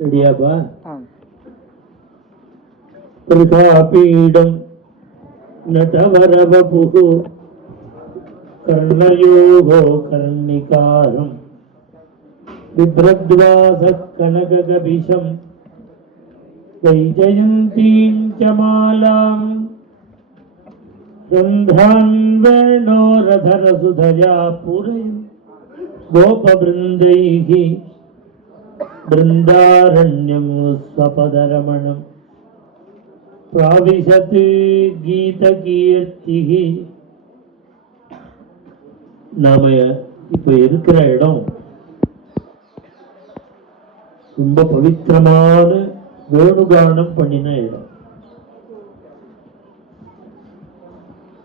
ரெடியாப்பா? பிரகாபீடம் நடவரவபுகு கர்ணயோகோ கர்ணிகாரம் விப்ரத்வாச கனககபிஷம் வைஜயந்தீம் ச மாலாம் ரந்தான் வேணோரதரசுதயா பூரயன் கோபபிருந்தைஹி பிருந்தாரண்யம் ஸ்வபதரமணம் பிராவிசத் கீதகீர்த்திஹி. நாம இப்ப இருக்கிற இடம் ரொம்ப பவித்திரமான வேணுகானம் பண்ணின இடம்.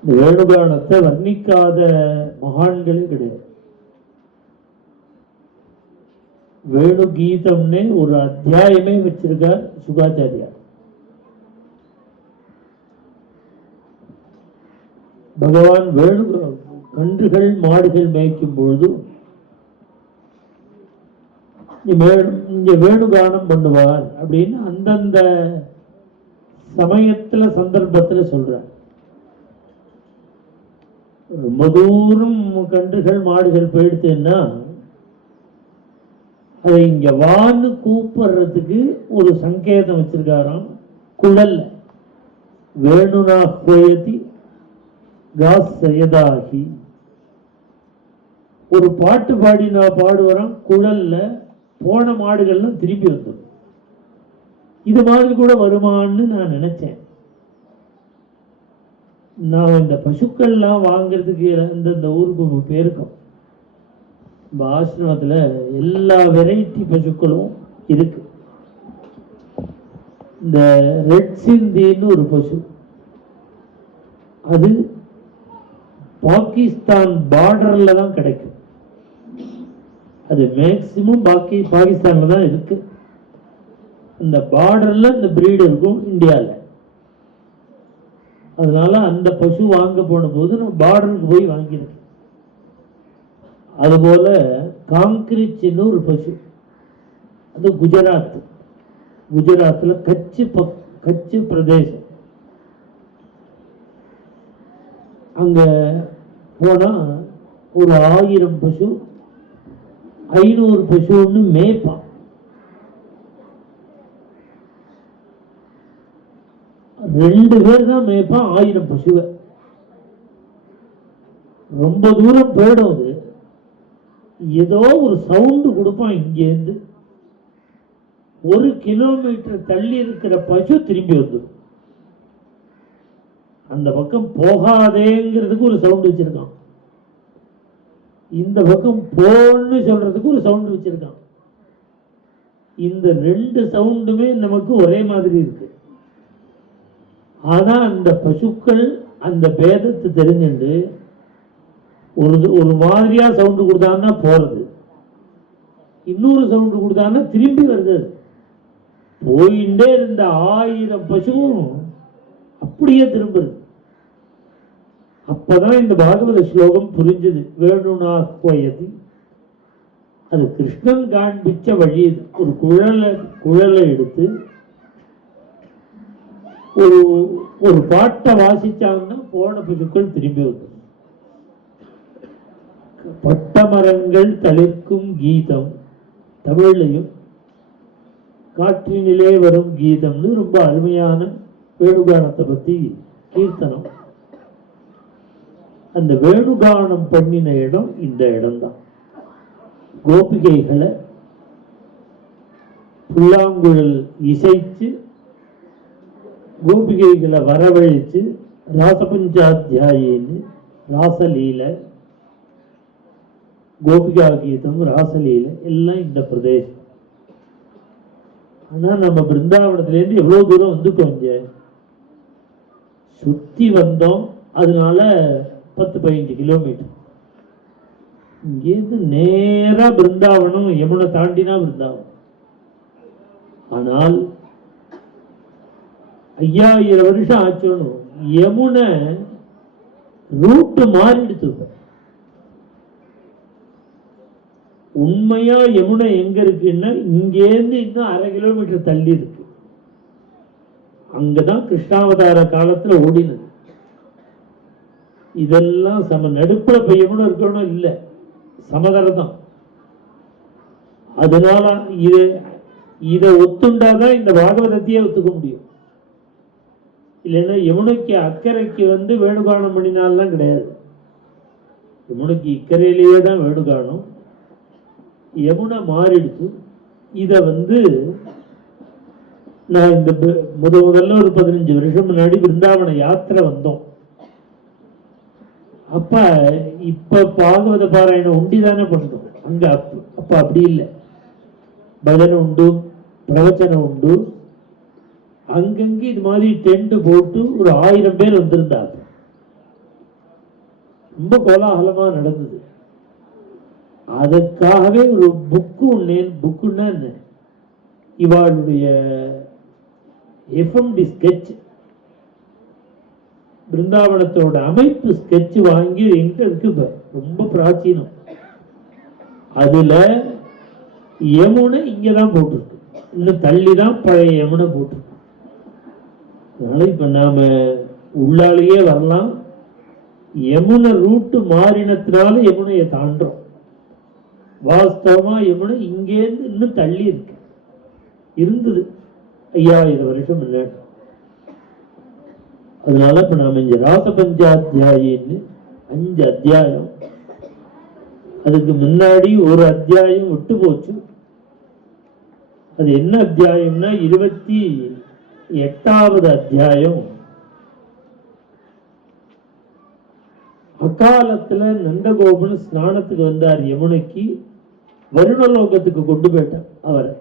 இந்த வேணுகானத்தை வர்ணிக்காத மகான்களே கிடையாது. வேணு கீதம்னே ஒரு அத்தியாயமே வச்சிருக்கார் சுகாச்சாரியார். பகவான் வேணு கன்றுகள் மாடுகள் மேய்க்கும் பொழுது இங்க வேணுகானம் பண்ணுவார் அப்படின்னு அந்தந்த சமயத்துல சந்தர்ப்பத்துல சொல்றார். ரொம்ப தூரம் கன்றுகள் மாடுகள் போயிடுச்சுன்னா அதை இங்க வான்னு கூப்பிடுறதுக்கு ஒரு சங்கேதம் வச்சிருக்காராம். குழல் வேணுனா கோயதி காசயதாகி ஒரு பாட்டு பாடி நான் பாடுவரான். குழல்ல போன மாடுகள்லாம் திரும்பி வந்தது. இது மாதிரி கூட வருமானு நான் நினைச்சேன். நான் இந்த பசுக்கள்லாம் வாங்கிறதுக்கு இந்த ஊருக்கு போயிருக்கோம். இந்த ஆசிரமத்தில் எல்லா வெரைட்டி பசுக்களும் இருக்கு. இந்த ரெட் சிந்தின்னு ஒரு பசு, அது பாகிஸ்தான் பார்டர்ல தான் கிடைக்கும். அது மேக்சிமம் பாகிஸ்தான்ல தான் இருக்கு. இந்த பார்டர்ல இந்த பிரீடு இருக்கும் இந்தியாவில். அதனால அந்த பசு வாங்க போன போது நான் பார்டருக்கு போய் வாங்கியிருக்கேன். அதுபோல காங்கிரீச்சின்னு ஒரு பசு, அது குஜராத்தில் கட்சி பிரதேசம். அங்க போனா ஒரு 1000 பசு 500 பசுன்னு மேய்ப்பான். ரெண்டு பேர் தான் மேய்ப்பான் 1000 பசுவை. ரொம்ப தூரம் போயிடும். அது ஏதோ ஒரு சவுண்டு கொடுப்பான். இங்கேருந்து 1 கிலோமீட்டர் தள்ளி இருக்கிற பசு திரும்பி வந்துடும். அந்த பக்கம் போகாதேங்கிறதுக்கு ஒரு சவுண்ட் வச்சிருக்கான். இந்த பக்கம் போன்னு சொல்றதுக்கு ஒரு சவுண்ட் வச்சிருக்கான். இந்த 2 சவுண்டுமே நமக்கு ஒரே மாதிரி இருக்கு. ஆனா அந்த பசுக்கள் அந்த பேதத்தை தெரிஞ்சுண்டு ஒரு மாதிரியா சவுண்டு கொடுத்தான்னா போறது, இன்னொரு சவுண்டு கொடுத்தான்னா திரும்பி வருது. போயிட்டே இருந்த 1000 பசுவும் அப்படியே திரும்புறது. அப்பதான் இந்த பாகவத ஸ்லோகம் புரிஞ்சது. வேணுனா கோயதி, அது கிருஷ்ணன் காண்பிச்ச வழி. ஒரு குழலை எடுத்து ஒரு பாட்டை வாசிச்சாங்கன்னா போன பசுக்கள் திரும்பி வந்து. பட்டமரங்கள் தளிர்க்கும் கீதம் தமிழ்லையும் காற்றினிலே வரும் கீதம்னு ரொம்ப அருமையான வேணுகானத்தை பத்தி கீர்த்தனம். அந்த வேணுகானம் பண்ணின இடம் இந்த இடம்தான். கோபிகைகளை புல்லாங்குழல் இசைச்சு கோபிகைகளை வரவழைச்சு ராசபஞ்சாத்தியாயின்னு ராசலீல, கோபிகா கீதம், ராசலீல எல்லாம் இந்த பிரதேசம். ஆனா நம்ம பிருந்தாவனத்திலேருந்து எவ்வளவு தூரம் வந்துட்டோம். இங்க சுத்தி வந்தோம். அதனால 10-15 கிலோமீட்டர். இங்கேருந்து நேரா பிருந்தாவனம், யமுனை தாண்டினா பிருந்தாவனம். ஆனால் 5000 வருஷம் ஆச்சோன்னு யமுனை ரூட்டு மாறிடுச்சு. உண்மையா யமுனை எங்க இருக்குன்னா இங்கேருந்து இன்னும் 1/2 கிலோமீட்டர் தள்ளி இருக்கு. அங்கதான் கிருஷ்ணாவதார காலத்துல ஓடினது. இதெல்லாம் நடுப்புற யமுனை இருக்கணும் இல்லை, சமதளம். அதனால இதை ஒத்துண்டாதான் இந்த பாகவதத்தையே ஒத்துக்க முடியும். இல்லைன்னா யமுனைக்கு அக்கறைக்கு வேணுகானம் பண்ணினாலாம் கிடையாது. யமுனைக்கு இக்கரையிலேயே தான் வேணுகானம். யமுனை மாறிடுச்சு. இதை நான் இந்த முதல்ல ஒரு 15 வருஷம் முன்னாடி பிருந்தாவன யாத்திரை வந்தோம். அப்ப இப்ப பாகவத பாராயணம் உண்டிதானே பண்ணோம். அங்க அப்ப அப்படி இல்லை. பஜனை உண்டு, பிரவச்சனம் உண்டு. அங்கங்க இது மாதிரி டென்ட் போட்டு ஒரு 1000 பேர் வந்திருந்தாங்க. ரொம்ப கோலாகலமா நடந்தது. அதற்காகவே ஒரு புக்குன்னா என்ன, இவாளுடைய எஃப்எம்டி ஸ்கெட்ச், பிருந்தாவனத்தோட அமைப்பு ஸ்கெட்ச் வாங்கி என்கிட்ட இருக்கு. ரொம்ப பிராச்சீனம். அதுல யமுனை இங்கதான் போட்டிருக்கு, இன்னும் தள்ளிதான் பழைய யமுனை போட்டிருக்கு. அதனால இப்ப நாம உள்ளாலேயே வரலாம். யமுனை ரூட்டு மாறினத்தினால யமுனையை தாண்டோம். வாஸ்தவமா யமுனை இங்கேருந்து இன்னும் தள்ளி இருக்கு, இருந்தது 5000 வருஷம் முன்னாடி. அதனால இப்ப நாம இங்க ராச பஞ்சாத்தியாயின்னு 5 அத்தியாயம், அதுக்கு முன்னாடி ஒரு அத்தியாயம் விட்டு போச்சு. அது என்ன அத்தியாயம்னா 28வது அத்தியாயம். அக்காலத்துல நந்தகோபன் ஸ்நானத்துக்கு வந்தார் யமுனைக்கு. வருணலோகத்துக்கு கொண்டு போயிட்டார் அவரை.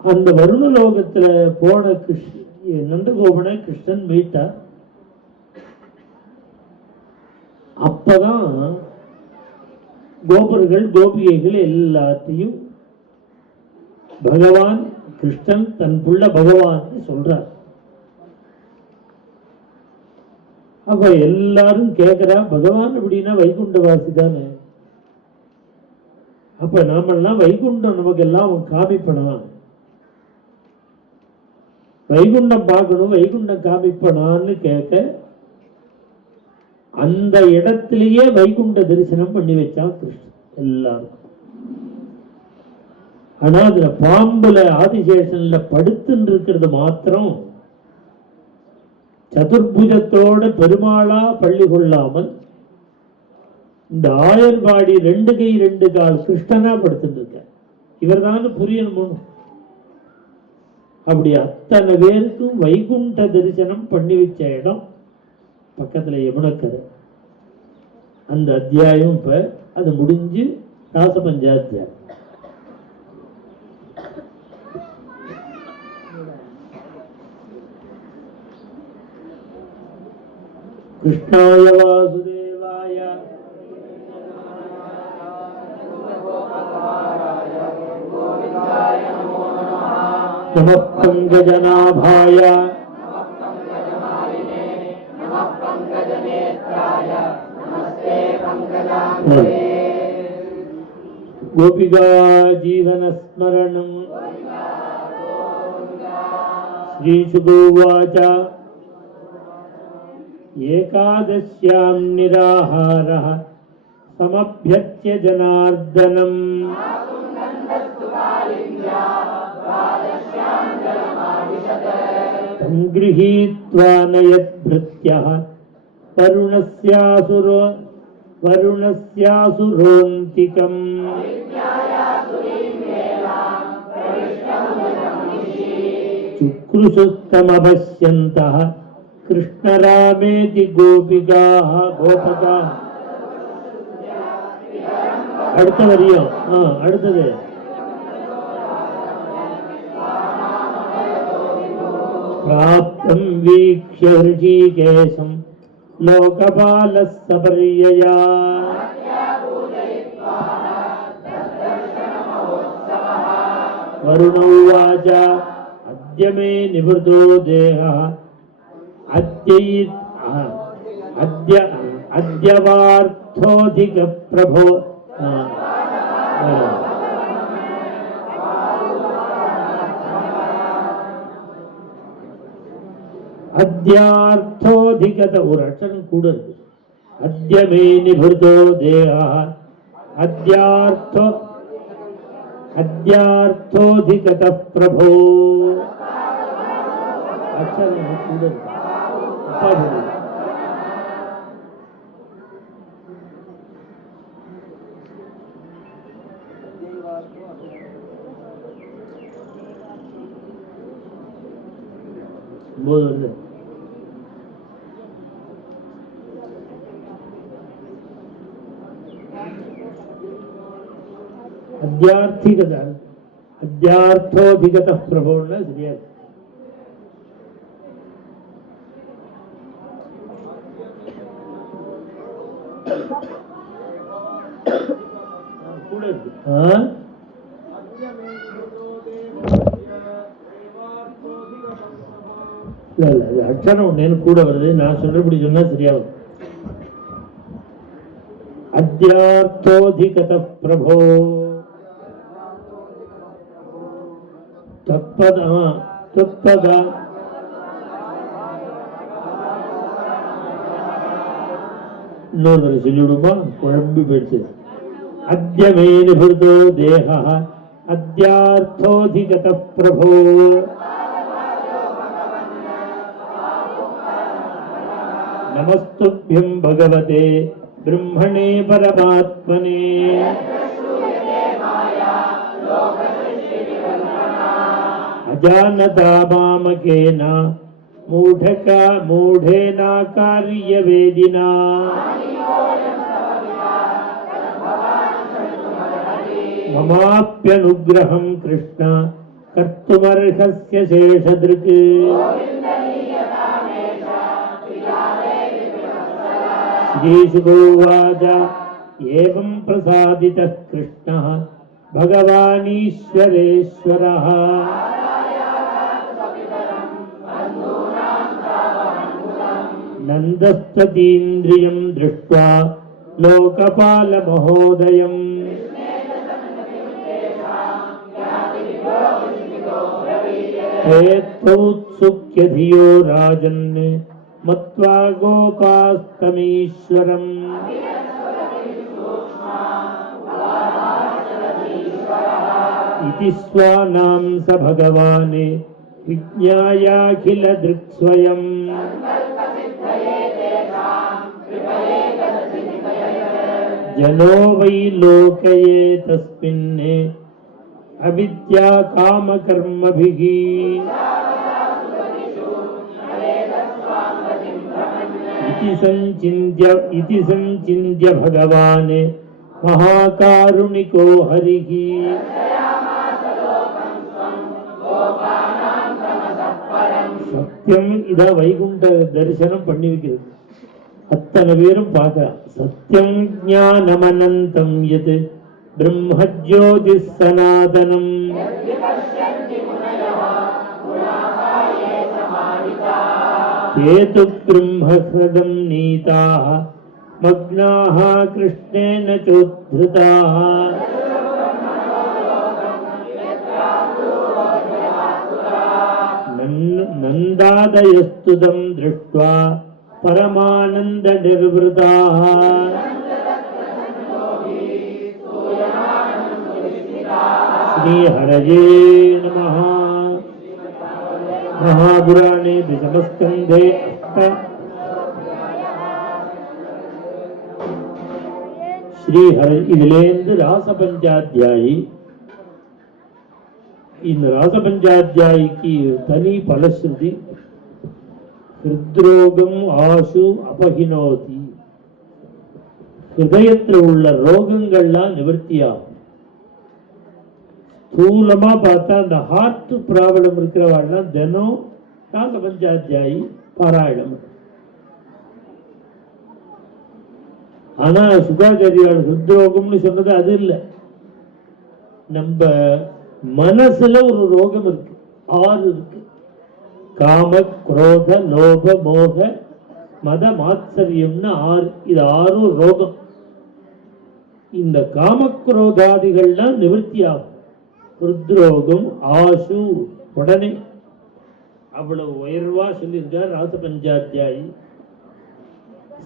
அந்த வருணலோகத்துல போன நந்தகோபனை கிருஷ்ணன் மீட்டார். அப்பதான் கோபர்கள் கோபிகைகள் எல்லாத்தையும் பகவான் கிருஷ்ணன் தன் புள்ள பகவான் சொல்றார். அப்ப எல்லாரும் கேட்கிறா, பகவான் அப்படின்னா வைகுண்டவாசி தானே, அப்ப நாமெல்லாம் வைகுண்டம் நமக்கு எல்லாம் அவன் காமிப்பனா, வைகுண்டம் பார்க்கணும், வைகுண்டம் காமிப்பனான்னு கேட்க அந்த இடத்திலேயே வைகுண்ட தரிசனம் பண்ணி வச்சான் கிருஷ்ணன் எல்லாரும். ஆனா அதுல பாம்புல ஆதிசேஷன்ல படுத்துன்னு இருக்கிறது மாத்திரம் சதுர்புஜத்தோட பெருமாளா பள்ளி கொள்ளாமல் இந்த ஆயர்பாடி 2 கை 2 கால் கிருஷ்ணனா படுத்துட்டு இருக்க. இவர் தான் புரியணும். அப்படி அத்தனை பேருக்கும் வைகுண்ட தரிசனம் பண்ணி வச்ச இடம் பக்கத்துல யமுனக்கரை. அந்த அத்தியாயம் இப்ப அது முடிஞ்சு ராச பஞ்சாத்தியாயம். கிருஷ்ணாய வாசுதேவாய நமः பங்கஜநாபாய கோபிகா ஜீவனஸ்மரணம். ஸ்ரீசுகோவாச்ச ஏகாதஸ்யாं நிராஹாரः சமभ्यर्च्य ஜனார்தனம் तं गृहीत्वा नयद्भृत्यः வருணஸ்யாசுரோந்திகம் சுக்ருசுஸ்தமபஸ்யந்தः கிருஷ்ணராமேதி கோபிகாः கோபகாः. அடுத்த வரியம் அடுத்தது பிராப்தம் வீக்ஷ்ய ரிஷிகேசம் லோகபாலः சபர்யயா வருணோவாச்ச அத்ய மே நிவృతో தேஹः அத்யவார்த்த अद्यार्थोधिक प्रभो अद्यार्थोधिगत ஒரு அட்சரம் கூட இருக்கு. அத்யமே நிபுர்தோ தேஹா அத்யார்த்தோதிகத பிரபோ அட்சரம் கூட இருக்கு. अद्यार्थिगत अद्यार्थोधिगत प्रभो சரியா கூட இருக்கு. அட்சரம் ஒன்னு கூட வருது. நான் சொல்றபடி சொன்னா சரியா வரும். अद्यार्थोधिगत प्रभो तत्पद तत्पद இன்னொரு சொல்லிவிடுமா, குழம்பு போயிடுச்சு. அத்யமே நிபுர்தோ தேஹா அத்யார்த்தோதிகத பிரபோ நமஸ்துभ्यं भगवते ब्रह्मणे परमात्मने अजानता मामकेन मूढेन कार्यवेदिना ममाप्यनुग्रहं कृष्ण कर्तुमर्हस्य शेषदृक् श्रीशुकोवाच एवं प्रसादितः कृष्णः भगवानीश्वरेश्वरः नन्दस्ततीन्द्रियं दृष्ट्वा लोकपालमहोदयम् प्रेत्योत्सुक्य धियो राजन् मत्वा गोपास्तमीश्वरम् इति स्वानां स भगवान् विज्ञायाखिल दृक्स्वयम् जनो वै लोकये तस्मिन् अविद्या कामकर्मभिः इति संचिन्त्य भगवान् महाकारुणिको हरिः सत्यम इदा वैकुंठ दर्शनम பண்ணி வைக்கிறது. அத்தனை பேரும் பார்க்கலாம். சத்யம் ஞானமனந்தம் யத் ब्रह्मज्योति सनातनम चेतु ब्रह्महृदं नीताः मग्नाः कृष्णेन चोद्धृताः नन्दादयस्तुतं दृष्ट्वा परमानंद निर्वृताः श्री हरये नमः। महापुराणे दशमस्कन्धे श्री हर इदिलेंदु रासपंचाध्यायी. இந்த ராசபஞ்சாத்தியாயிக்கு தனி பலஸ்ருதி. ஹிருத்ரோகம் ஆசு அபகினோதி. ஹிருதயத்தில் உள்ள ரோகங்கள்லாம் நிவர்த்தியாகும். ஸ்தூலமா பார்த்தா அந்த ஹார்ட் ப்ராப்ளம் இருக்கிறவாள்லாம் தினம் ராசபஞ்சாத்தியாயி பாராயணம். ஆனா சுகாச்சாரியால் ஹிருத்ரோகம்னு சொன்னது அது இல்லை. நம்ம மனசுல ஒரு ரோகம் இருக்கு, 6 இருக்கு. காம குரோத லோப மோக மத மாத்சரியம்னு 6. இது 6 ரோகம். இந்த காமக்ரோதாதிகள்லாம் நிவர்த்தி ஆகும். ருத்ரோகம் ஆசு உடனே அவ்வளவு உயர்வா சொல்லியிருக்கார் ராச பஞ்சாத்தியாயி.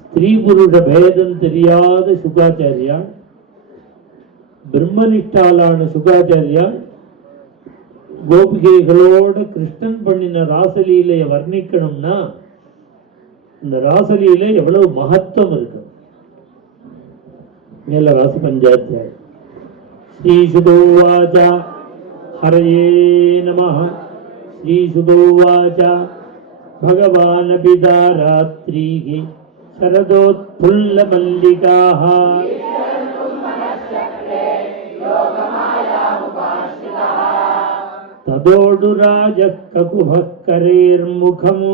ஸ்திரீ புருஷ பேதம் தெரியாத சுகாச்சாரியா, பிரம்மனிஷ்டாலான சுகாச்சாரியா கோபிகைகளோட கிருஷ்ணன் பண்ணின ராசலீலையை வர்ணிக்கணும்னா இந்த ராசலீலை எவ்வளவு மகத்துவம் இருக்கு. மேல ராச பஞ்சாத்தியாயி. ஸ்ரீசுதோவாச்ச ஹரயே நமः. ஸ்ரீசுதோவாச்ச பகவானபி தாராத்ரீः சரதோத்ஃபுல்லமல்லிகாः ததோடுராஜः ககுபः கரேர்முகம்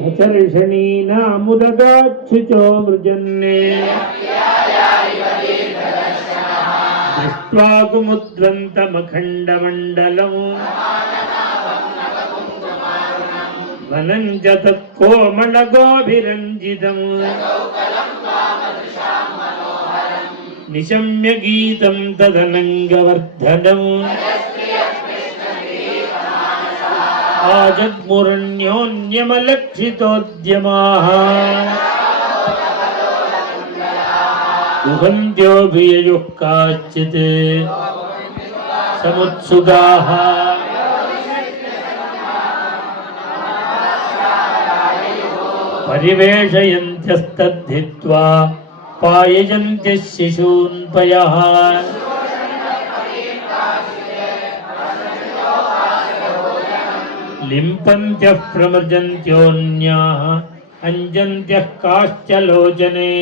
சச்சர்ஷணீனாமுதகாச்சுச்சோ மிருஜன்னே दृष्ट्वा कुमुद्रन्तमखण्डमण्डलम् वनं च तत्कोमलगोभिरञ्जितम् निशम्य गीतं तदनङ्गवर्धनम् आजग्मुरन्योन्यमलक्षितोद्यमाः दुहन्त्योऽभिययुः काश्चित् समुत्सुकाः परिवेशयन्त्यस्तद्धित्वा पाययन्त्यः शिशून् पयः लिम्पन्त्यः प्रमृजन्त्योऽन्याः अञ्जन्त्यः काश्च लोचने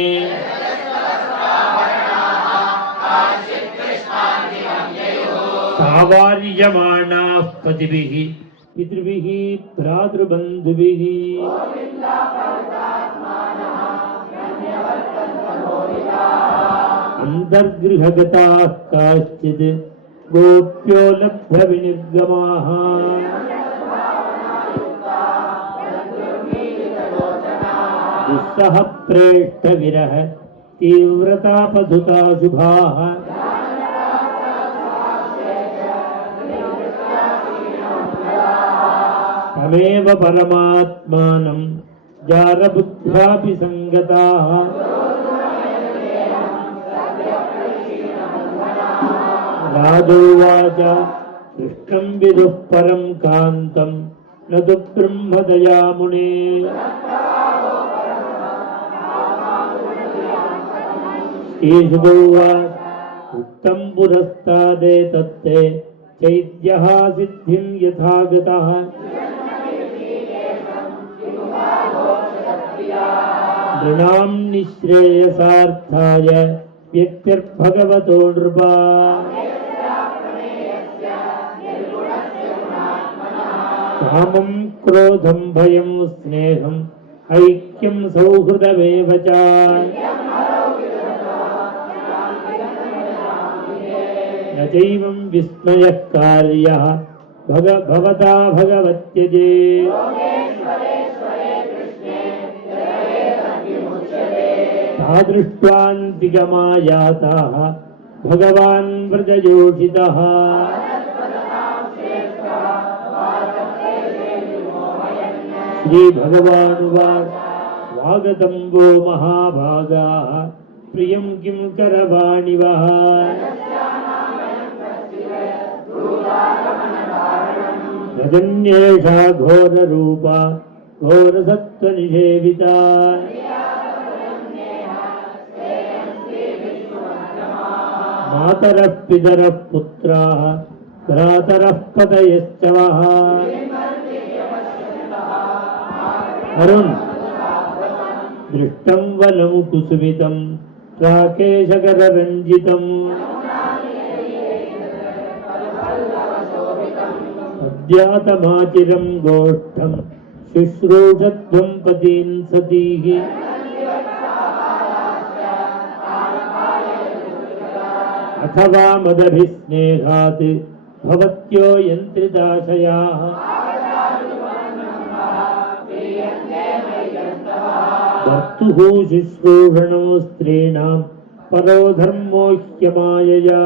तावार्यमाणाः पतिभिः पितृभिः भ्रातृबन्धुभिः अन्तर्गृहगताः काश्चित् गोप्यो लब्धविनिर्गमाः दुस्सह प्रेष्ठविरह तीव्रतापधुता शुभाः तमेव परमात्मानं जारबुद्ध्यापि संगताः राजोवाच कृष्णं विदुः परं कान्तं न तु ब्रह्मदया मुने श्रीशुकोवाच उक्तं पुरस्तादेतत्ते चैद्यः सिद्धिं यथा गतः नृणां निःश्रेयसार्थाय व्यक्तिर्भगवतो नृपा कामं क्रोधं भयं स्नेहम् ऐक्यं सौहृदमेव च न चैवं विस्मयः कार्यः भवता भगवत्यजे तादृष्ट्वान्तिकमायाताः भगवान् व्रजयोषितः श्रीभगवानुवाच स्वागतं वो महाभागाः प्रियं किं करवाणि वः भजन्येषा घोररूपा घोरसत्त्वनिषेविता मातरः पितरः पुत्राः भ्रातरः पतयश्च वः अरुण दृष्टं वनं कुसुमितं राकेशकररञ्जितम् अद्यातमाचिरं गोष्ठं शुश्रूषध्वं पतीन् सतीः अथवा मदभिस्नेहात् भवत्यो यन्त्रिताशयाः பர்த்துஹு சுஷ்ரூஷணோ ஸ்திரீணாம் பரோ தர்மோ ஹ்யமாயயா.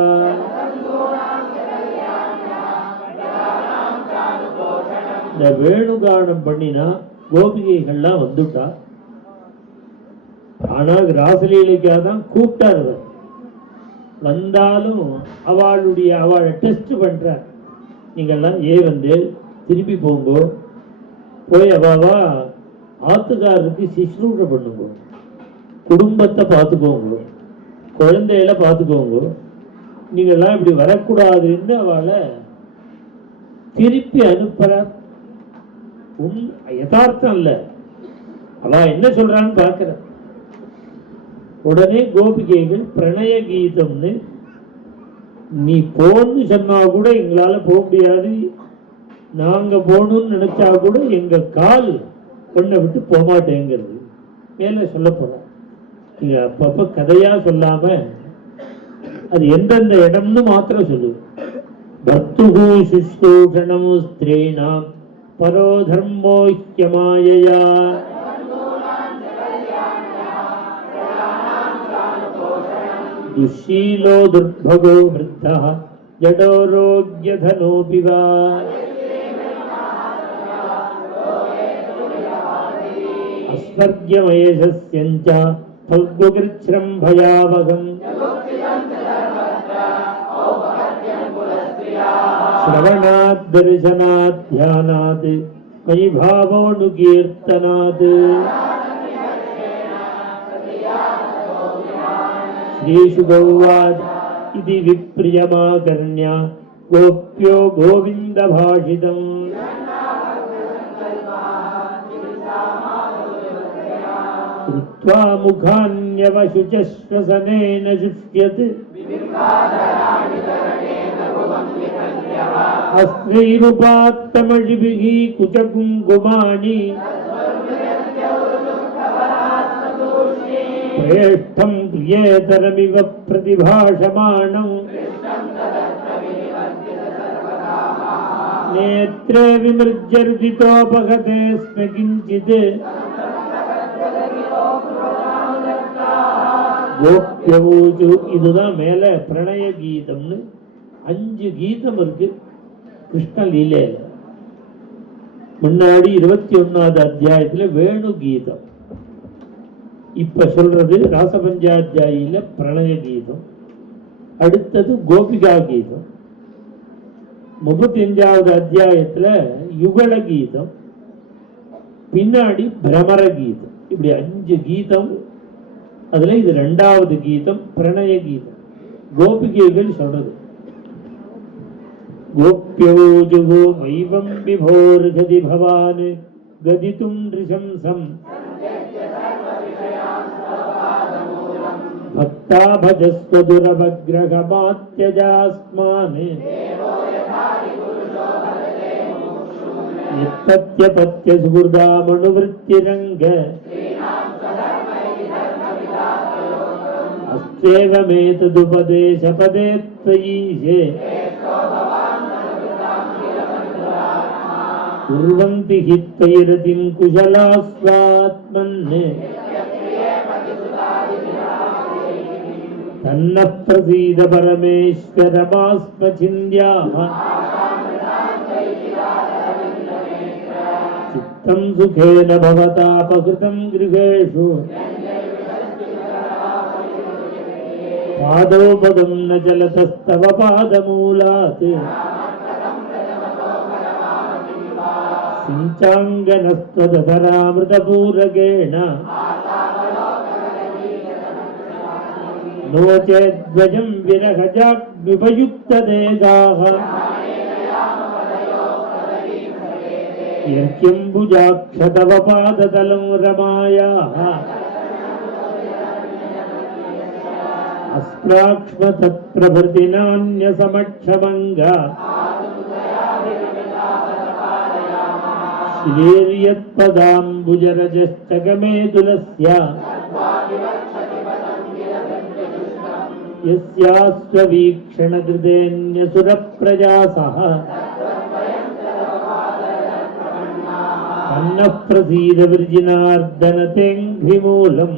இந்த வேணுகானம் பண்ணினா கோபிகைகள்லாம் வந்துட்டா. ஆனால் ராசலீலைக்காக தான் கூப்பிட்டார். வந்தாலும் அவளை டெஸ்ட் பண்றார். நீங்கள்லாம் வந்து திரும்பி போங்கோ, போய் அவாவா ஆத்துக்காரருக்கு சிஸ்ரூஷை பண்ணுங்க, குடும்பத்தை பார்த்துக்கோங்க, குழந்தைகளை பார்த்துக்கோங்க, நீங்கள்லாம் இப்படி வரக்கூடாதுன்னு அவளை திருப்பி அனுப்புறார். யதார்த்தம் இல்ல, அவ என்ன சொல்றான்னு பார்க்கிற. உடனே கோபிகைகள் பிரணய கீதம்னு, நீ போன்னு சொன்னா கூட எங்களால போக முடியாது, நாங்க போகணும்னு நினைச்சா கூட எங்க கால் பொண்ணை விட்டு போகமாட்டேங்கிறது மேல சொல்ல போறோம். நீங்க அப்பப்ப கதையா சொல்லாம அது எந்தெந்த இடம்னு மாத்திரம் சொல்லு. பர்த்துஹு சுஷ்ரூஷணம் ஸ்திரீணாம் பரோ தர்மோ ஹ்யமாயயா. दुःशीलो दुर्भगो वृद्धः जडोरोग्यधनोऽपि वा. अस्वर्ग्यमयशस्यञ्च फल्गुकृच्छ्रं भयावहम्. श्रवणात् दर्शनात् ध्यानात् मयि भावोऽनुकीर्तनात्. श्रीशुगौवाच इति विप्रियमाकर्ण्य गोप्यो गोविन्दभाषितम्. कृत्वा मुखान्यवशुचश्वसनेन शुष्यत् अस्त्रैरुपात्तमषिभिः कुचकुङ्कुमानि प्रेष्ठं प्रियेतरमिव प्रतिभाषमाणं. नेत्रे विमृज्य रुदितोपगते स्म किञ्चित् கோப்யவூச்சு. இதுதான் மேல பிரணய கீதம்னு 5 கீதம் இருக்கு கிருஷ்ண லீலையில. முன்னாடி 21வது அத்தியாயத்துல வேணு கீதம், இப்ப சொல்றது ராசபஞ்சாத்தியாயில பிரணய கீதம், அடுத்தது கோபிகா கீதம், 35வது அத்தியாயத்துல யுகல கீதம், பின்னாடி பிரமர கீதம். இப்படி 5 கீதம். அதுல இது 2வது கீதம் பிரணய கீதம். கோபிகைகள் சொல்றது கோப்யோஜுகோ மைவம் விபோர்கதி பவான் கதிதும் ரிஷம்சம் பக்தா பஜஸ்வதுரவக்ரகமாத்யஜாஸ்மான் நித்தத்யபத்ய சுகுர்தாமனுவிருத்திரங்க அஸ்தேவமேததுபதேசபதே த்வயீஷே குர்வந்தி ஹி த்வயிரதிம் குஷலாஸ்வாத்மன் தன்னः பிரசீத பரமேஸ்வரமாஸ்மசிந்யாः சித்தம் சுகேன பவதாபகிருதம் கிருஹேஷு பாதோ பதம் ந ஜலதஸ்தவ பாதமூலாத் சிஞ்சாங்கனஸ்த்வதராமிருதபூரகேண नो चेद्वजं विरहजाग्विपयुक्तदेगाः यर्क्यम्बुजाक्षतवपादतलं रमायाः अस्प्राक्ष्मतत्प्रभृतिनान्यसमक्षमङ्गा श्रीर्यत्पदाम्बुजरजश्चगमेदुलस्य यस्यास्ववीक्षणकृतेऽन्यसुरप्रजासः अन्नः प्रसीद विर्जिनार्दनतेऽङ्घ्रिमूलम्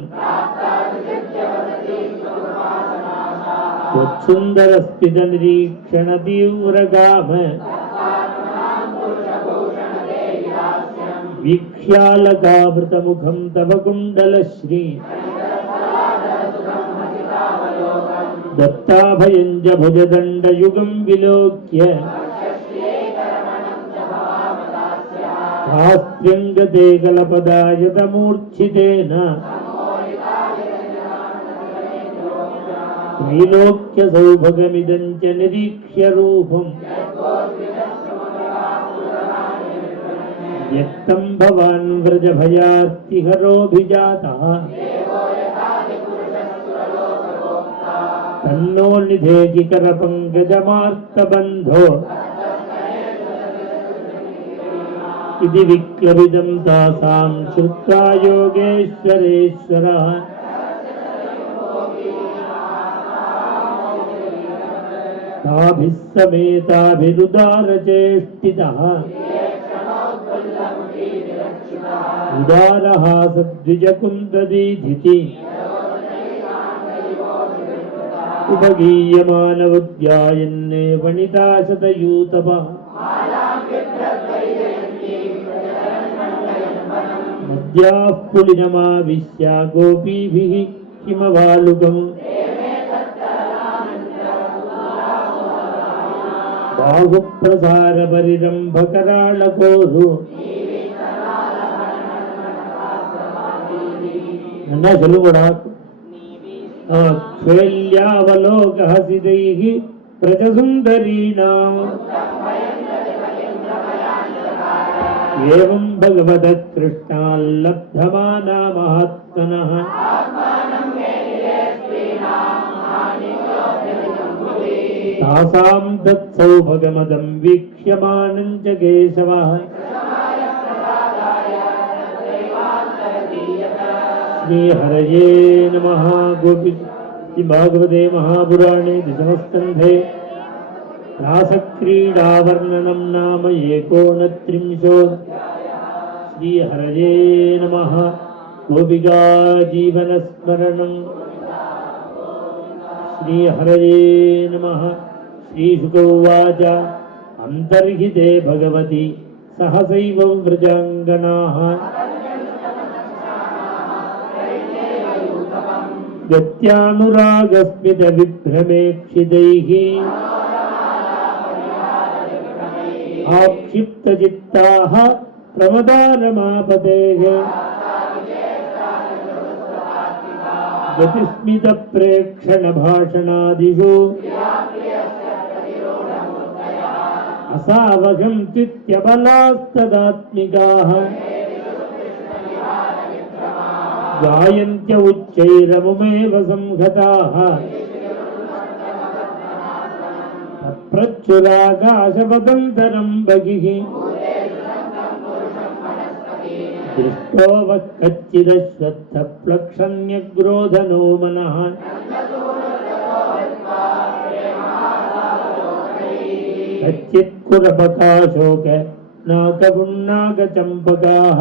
त्वत्सुन्दरस्फितनिरीक्षणतीव्रगाम वीक्ष्यालकावृतमुखं तव कुण्डलश्री दत्ताभयं च भुजदण्डयुगं विलोक्य शास्त्र्यङ्गते कलपदायतमूर्च्छितेन त्रैलोक्यसौभगमिदं च निरीक्ष्य रूपम् व्यक्तं भवान् व्रजभयार्तिहरोऽभिजातः तन्नो निधेहि करपङ्कजमार्तबन्धो इति विक्लविदं तासां श्रुत्वा योगेश्वरेश्वरः ताभिः समेताभिरुदारचेष्टितः उदारः सद्विजकुन्ददीधिति उपगीयमानवुद्यायन्ने वनिताशतयूतपः नद्याः पुलिनमाविश्य गोपीभिः हिमवालुकम् बाहुप्रसारपरिरम्भकराळकोरु என்ன சொல்லுங்கடா க்ஷேல்யாவலோகஹசிதைः பிரஜசுந்தරීணாம் एवं भगवतः कृष्णाल्लब्धमाना महात्मनः तासां तत्सौभगमदं वीक्ष्यमानं च केशवः श्रीहरये नमः। भागवते महापुराणे दशमस्कन्धे रासक्रीडावर्णनं नाम 39। श्रीहरये नमः। गोपिका जीवनस्मरणम्। श्रीहरये नमः। श्रीशुक उवाच अन्तर्हिते भगवति सहसैव व्रजाङ्गनाः गत्यानुरागस्मितविभ्रमेक्षितैः आक्षिप्तचित्ताः प्रमदारमापतेः गतिस्मितप्रेक्षणभाषणादिषु असावहं चित्यबलास्तदात्मिकाः गायन्त्य उच्चैरमुमेव संहताः प्रच्युराकाशपतन्तरं बहिः दृष्टो वः कच्चिदश्वत्थप्लक्षण्यग्रोधनो मनः कच्चित्कुरपकाशोक नाकपुन्नाकचम्पकाः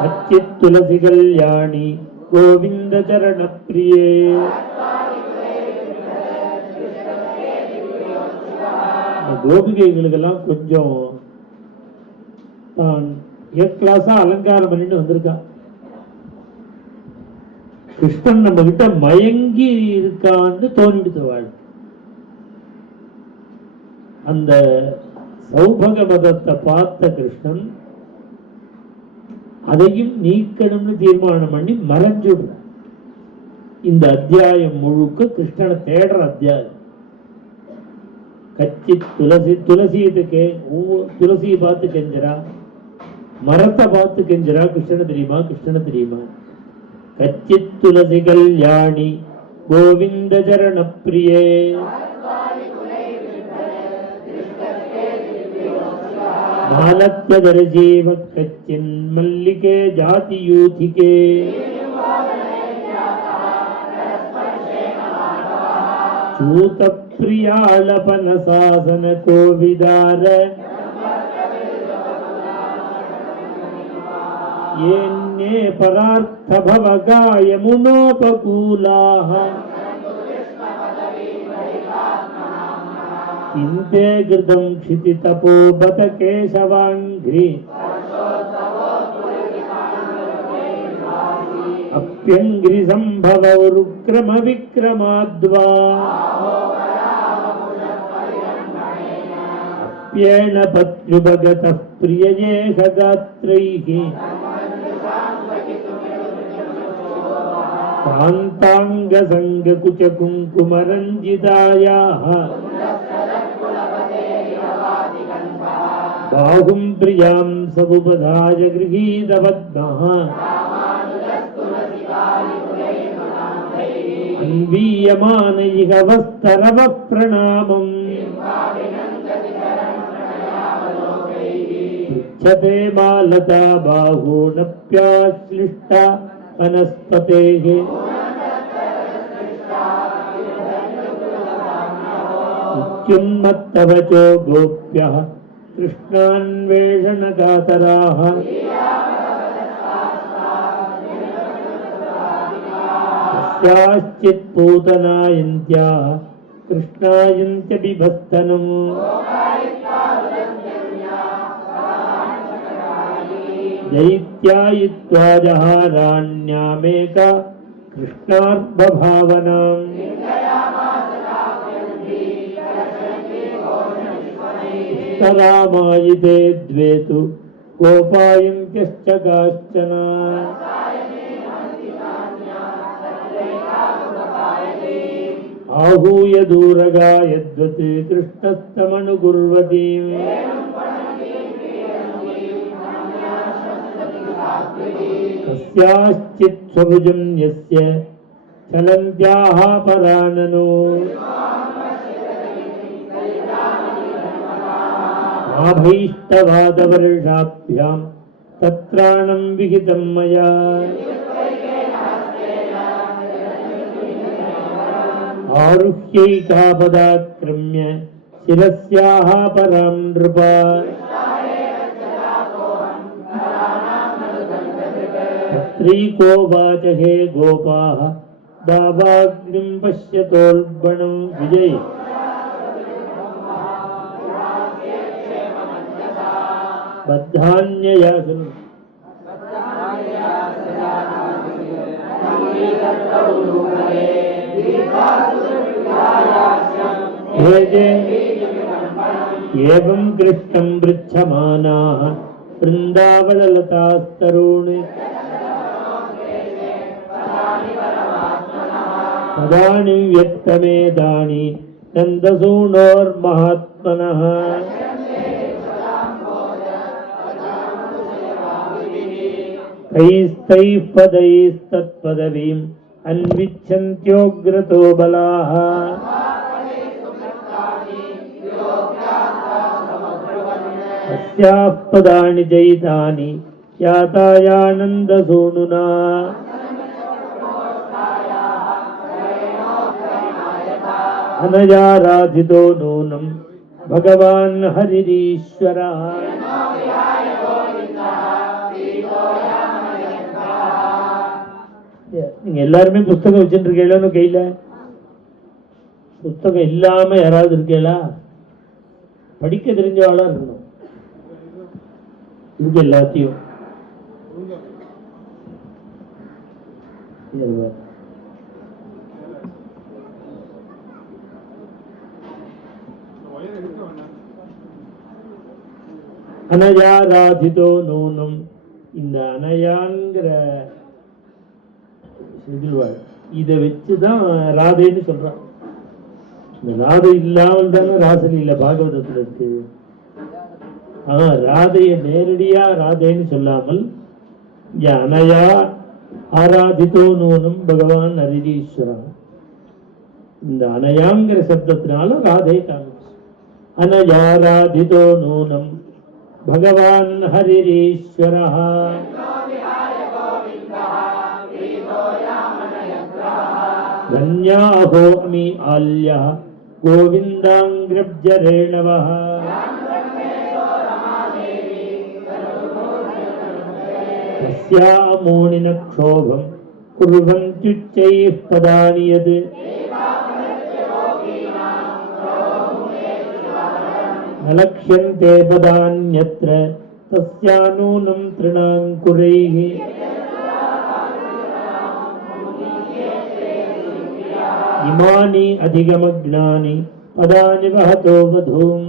कच्चित्तुलसी कल्याणी गोविन्दचरणप्रिये கோபிகைகளுக்கெல்லாம் கொஞ்சம் தான் கிளாஸா அலங்காரம் பண்ணிட்டு வந்திருக்கா. கிருஷ்ணன் நம்ம கிட்ட மயங்கி இருக்கான்னு தோணிட்டு வாழ். அந்த சௌபக மதத்தை பார்த்த கிருஷ்ணன் அதையும் நீக்கணும்னு தீர்மானம் பண்ணி மறைஞ்சுடுற. இந்த அத்தியாயம் முழுக்க கிருஷ்ணனை தேடுற அத்தியாயம். கச்சி துளசி துளசியத்துக்கு துளசியை பார்த்து கெஞ்சரா, மரத்தை பார்த்து கெஞ்சரா. கிருஷ்ணனை தெரியுமா? கிருஷ்ணனை தெரியுமா? கச்சித் துளசி கல்யாணி கோவிந்த சரண பிரியே மாலத்யதர ஜீவ கச்சின் மல்லிகே ஜாதியூதிகே ಚೂತ ಪ್ರಿಯಾಳಪನ ಸಾಸನ ಕೋವಿದಾರ ಏನ್ನೇ ಪರಾರ್ಥ ಭವಗಾಯ ಮುನೋಪಕೂಲಾಹ ಚಿಂತೆ ಘೃತಂ ಕ್ಷಿತಿ ತಪೋ ಬತ ಕೇಶವಾಂಘ್ರಿ ಅಪ್ಯಂಘ್ರಿ ಸಂಭವರುಕ್ರಮ ವಿಕ್ರಮಾದ್ವಾ ಅಪ್ಯೇಣ ಪತ್ಯುಭಗತಃ ಪ್ರಿಯಯೇಹ ಗಾತ್ರೈಃ ಕಾಂತಾಂಗ ಸಂಗ ಕುಚ ಕುಂಕುಮ ರಂಜಿತಾಯಾಃ ಬಾಹುಂ ಪ್ರಿಯಾಂ ಸಬುಬಧಾಯ ಗೃಹೀತ ಪದ್ಮಃ ಅನ್ವೀಯಮಾನೈಃ ವಸ್ತರವಃ ಪ್ರಣಾಮಂ ಪೃಚ್ಛತೆ ಮಾಲತಾ ಬಾಹೂನಪ್ಯಾಶ್ಲಿಷ್ಟಾ ವನಸ್ಪತೇಃ ಇತ್ಯುನ್ಮತ್ತವಚೋ ಗೋಪ್ಯಃ ಕೃಷ್ಣಾನ್ವೇಷಣಕಾತರಾಃ ತಸ್ಯಾಶ್ಚಿತ್ ಪೂತನಾಯಂತ್ಯಾಃ ಕೃಷ್ಣಾಯಂತ್ಯ ಬಿಭಸ್ತನಂ ದೈತ್ಯಾಯಿತ್ವಾ ಜಹಾರಾಣ್ಯಾಮೇಕ ಕೃಷ್ಣಾರ್ಭಭಾವನಾಂ ರಾಮಾಯಿತೆ ದ್ವೇ ತು ಗೋಪಾಯಂತ್ಯಶ್ಚ ಕಾಶ್ಚನ आहूय दूरगायद्वत् कृष्णस्तमनुकुर्वतीं कस्याश्चित् स्वभुजं यस्य चलन्त्याः पराननो आभीष्टवादवर्षाभ्यां तत्राणं विहितं मया आरुह्यैकापदाक्रम्य शिरस्याः परां नृपा पत्रीको वाच हे गोपाः दावाग्निं पश्यतोल्बणं विजय बद्धान्यया एवं कृष्णं पृच्छमानाः वृन्दावनलतास्तरून् पदानि व्यक्तमेदानि नन्दसूनोर्महात्मनः कैस्तैः पदैस्तत्पदवीम् अन्विच्छन्त्योग्रतो बलाः अस्याः पदानि जयितानि यातायानन्दसूनुना अनयाराधितो नूनं भगवान् हरिरीश्वरः நீங்க எல்லாருமே புஸ்தகம் வச்சுட்டு இருக்கீங்களா கையில? புஸ்தகம் இல்லாம யாராவது இருக்கீங்களா? படிக்க தெரிஞ்சவாளா இருக்கணும். இருக்கு எல்லாத்தையும். அனயாராதிதோ நூனம், இந்த அனயான்கிற இதை வச்சுதான் ராதைன்னு சொல்றான். இந்த ராதை இல்லாமல் தானே ராசலீல பாகவதத்துல இருக்கு. ராதைய நேரடியா ராதைன்னு சொல்லாமல் அனயா ஆராதித்தோ நூனம் பகவான் ஹரிரீஸ்வரா, இந்த அனயாங்கிற சப்தத்தினால ராதை காமிச்சு. அனயாராதித்தோ நூனம் பகவான் ஹரிரீஸ்வரா. धन्याहो अमी आल्यः गोविन्दाङ्ग्रब्जरेणवः तस्यामूनिनक्षोभं कुर्वन्त्युच्चैः पदानि यत् न लक्ष्यन्ते पदान्यत्र तस्यानूनं तृणाङ्कुरैः इमानि अधिगमज्ञानि पदानि वहतो वधूम्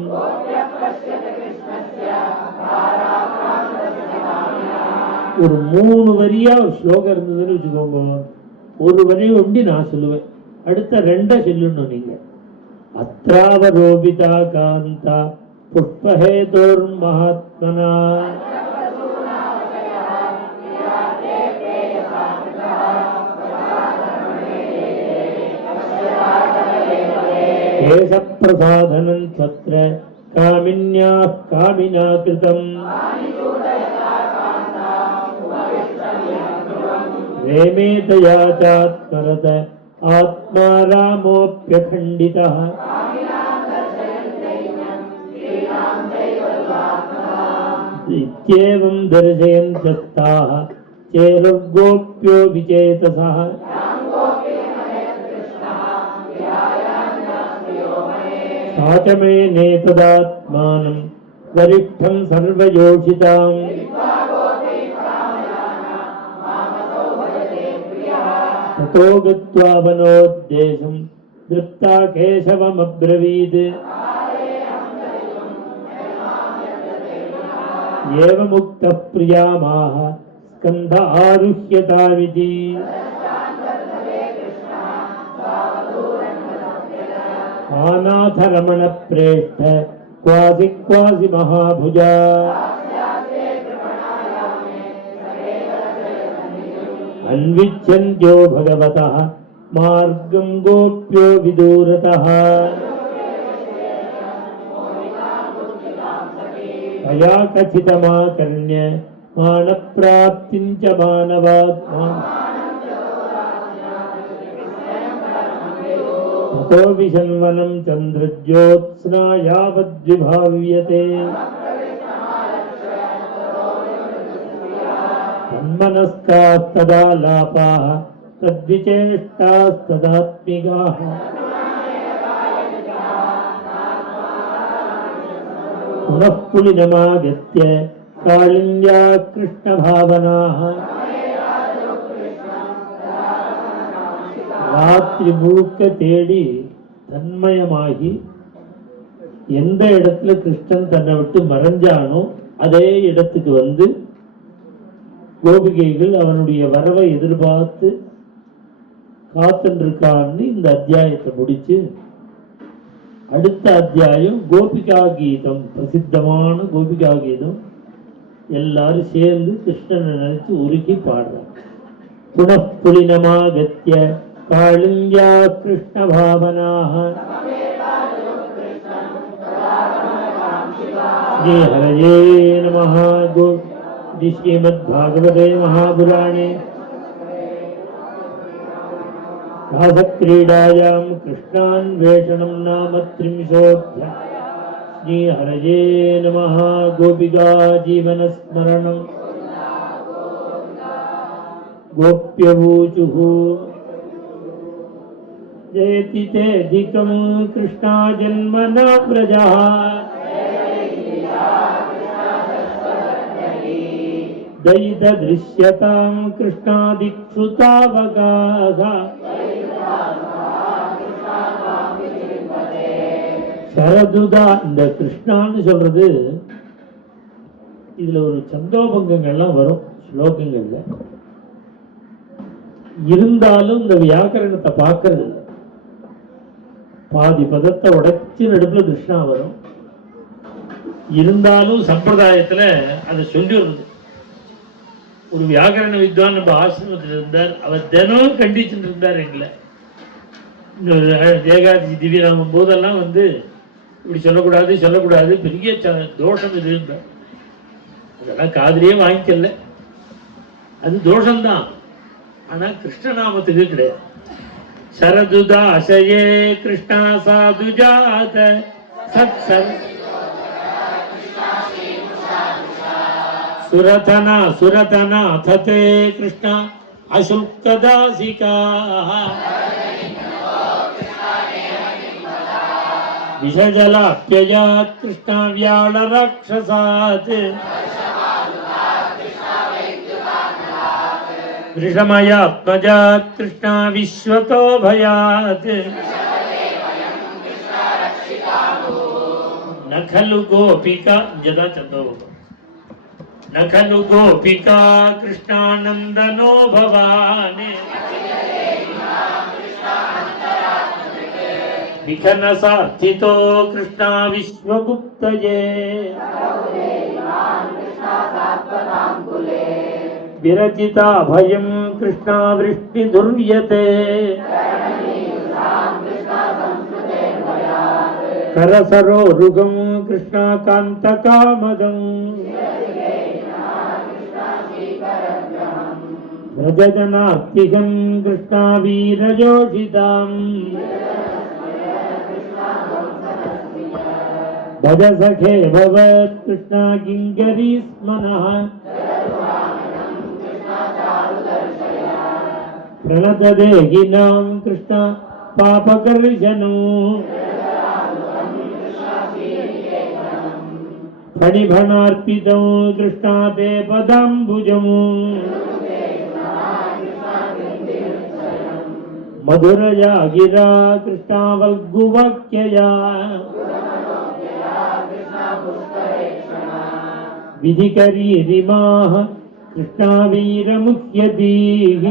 ஒரு 3 வரியா ஒரு ஸ்லோகம் இருந்ததுன்னு வச்சுக்கோங்க. ஒரு வரி ஒண்டி நான் சொல்லுவேன், அடுத்த 2 சொல்லணும் நீங்க. அத்ராவரோபிதா காந்தா புஷ்பஹேதோர் மகாத்மனா கேச பிரசாதனம் சத்ர காமின்யா காமினா கிருதம் रेमेतया चात्मरत आत्मा रामोऽप्यखण्डितः इत्येवं दर्शयन्तस्ताः चेरुर्गोप्यो विचेतसः सा च मे नेतदात्मानं वरिष्ठं सर्वयोषिताम् ततो गत्वा वनोद्देशं दृप्ता केशवमब्रवीत् एवमुक्तः प्रियामाह स्कन्ध आरुह्यतामिति आनाथरमणप्रेष्ठ क्वासि क्वासि महाभुजा अन्विच्छन्त्यो भगवतः मार्गं गोप्यो विदूरतः तया कथितमाकर्ण्य मानप्राप्तिं च मानवात्मा ततो विशन्वनं चन्द्रज्योत्स्ना यावद्विभाव्यते तन्मनस्कास्तदालापाः तद्विचेष्टास्तदात्मिकाः पुनः पुलिनमागत्य कालिन्द्या कृष्णभावनाः ராத்திரி முழுக்க தேடி தன்மயமாகி எந்த இடத்துல கிருஷ்ணன் தன்னை விட்டு மறைஞ்சானோ அதே இடத்துக்கு வந்து கோபிகைகள் அவனுடைய வரவை எதிர்பார்த்து காத்துருக்கான்னு இந்த அத்தியாயத்தை முடிச்சு அடுத்த அத்தியாயம் கோபிகா கீதம், பிரசித்தமான கோபிகா கீதம். எல்லாரும் சேர்ந்து கிருஷ்ணனை நினைச்சு உருகி பாடுறாங்க. புனப்புலினமாகத்ய காளிந்தியா கிருஷ்ண பாவனாக ஸ்ரீ ஹரயே நமः. श्रीमद्भागवते महापुराणे रासक्रीडायां कृष्णान्वेषणं नाम 30 श्री हरये नमः. गोपिका जीवनस्मरणं गोप्यवूचुः जयति तेऽधिकं कृष्णा जन्मना व्रजः दयिदृश्यतां कृष्णादिक्षु तावकाः சரதுதா. இந்த கிருஷ்ணான்னு சொல்றது இதுல ஒரு சந்தோபங்கங்கள்லாம் வரும் ஸ்லோகங்கள்ல. இருந்தாலும் இந்த வியாக்கரணத்தை பார்க்கறது இல்லை. பாதி பதத்தை உடைச்சு நடுப்புல கிருஷ்ணா வரும். இருந்தாலும் சம்பிரதாயத்துல அதை சொல்லி வருது. ஒரு வியாக்கரண வித்வான் நம்ம ஆசிரமத்தில் இருந்தார். அவர் தினம் கண்டிச்சுட்டு இருந்தார் எங்களை. ஏகாதசி திவ்யராமம் போதெல்லாம் வந்து இப்படி சொல்லக்கூடாது பெரிய தோஷம் இது இருந்தார். அதெல்லாம் காதலியே வாங்கிக்கல. அது தோஷம்தான். ஆனா கிருஷ்ணநாமத்துக்கு கிடையாது. शरदुदाशये कृष्णा साधुजात सत्सर सुरतना सुरतना थते कृष्णा अशुल्कदासिका विषजलाप्ययात् कृष्णा व्याळराक्षसात् वृषमयात्मजात् कृष्णा विश्वतो भयात् न खलु गोपिका जदा चंदो न खलु गोपिका कृष्णानंदनो भवान् विखन सार्थितो कृष्णा विश्वगुप्तये विरचिता भयं कृष्णा वृष्टिदुर्यते करसरोरुगं कृष्णा कान्तकामदं व्रजजनात्तिकं कृष्णा वीरयोषिताम् भज सखे भवत् कृष्णा किङ्करी स्मनः प्रणतदेहिनां कृष्णा पापकर्षणो फणिभणार्पितं कृष्णा ते पदाम्बुजं मधुरया गिरा कृष्णा वल्गुवाक्यया विधिकरीरिमाः कृष्णा वीरमुह्यतीः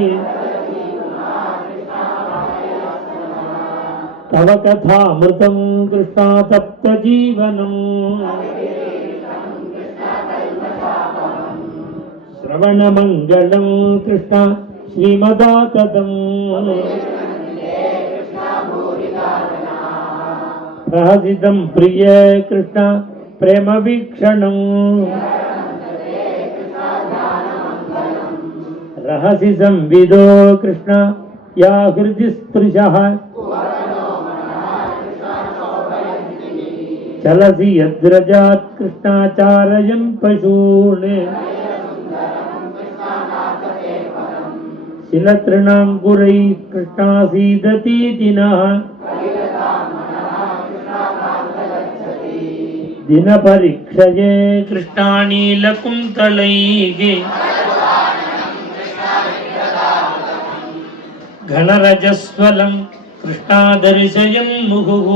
तव कथामृतं कृष्णा तप्तजीवनम् श्रवणमङ्गलं कृष्णा श्रीमदाततम् प्रहसितं प्रिय कृष्णा प्रेमवीक्षणम् रहसि संविदो कृष्णा या हृदि स्पृशः चलसि यद्रजात् कृष्णा चारयन् पशून् शिलतृणाङ्कुरैः कृष्णा सीदतीति नः दिनपरीक्षये कृष्णा नीलकुन्तलैः घनरजस्वलं कृष्णा दर्शयन् मुहुः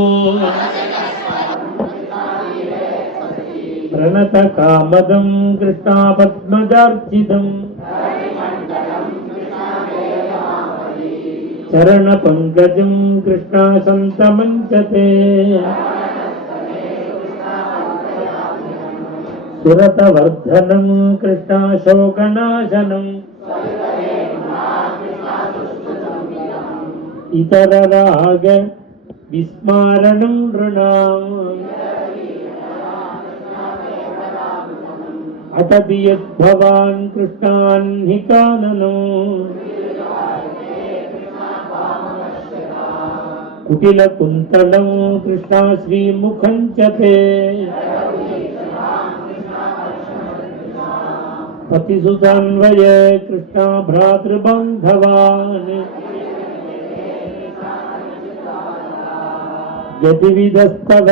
प्रणतकामदं कृष्णा पद्मजार्चितं चरणपङ्कजं कृष्णा सन्तमञ्चते सुरतवर्धनं कृष्णा शोकनाशनम् इतरराग विस्मारणं नृणाम् अटति यद्भवान् कृष्णान्निकाननम् कुटिलकुन्तलं कृष्णा श्रीमुखं च ते पतिसुतान्वय कृष्णा भ्रातृबान्धवान् यतिविधस्तव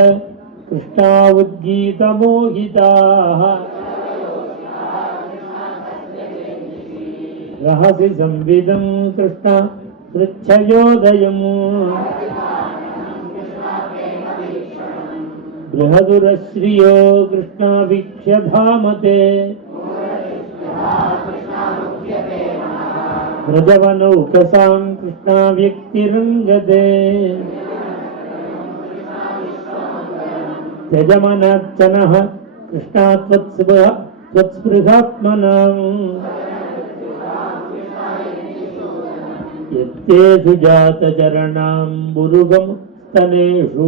कृष्णा उद्गीतमोहिताः रहसि संविदं कृष्णा पृच्छयोदयम् बृहदुरश्रियो कृष्णा वीक्ष्य धामते व्रजवनौकसां कृष्णा व्यक्तिरङ्गते त्यजमनच्चनः कृष्णा त्वत्स्पृहात्मनाम् यत्तेषु जातचरणाम्बुरुगं स्तनेषु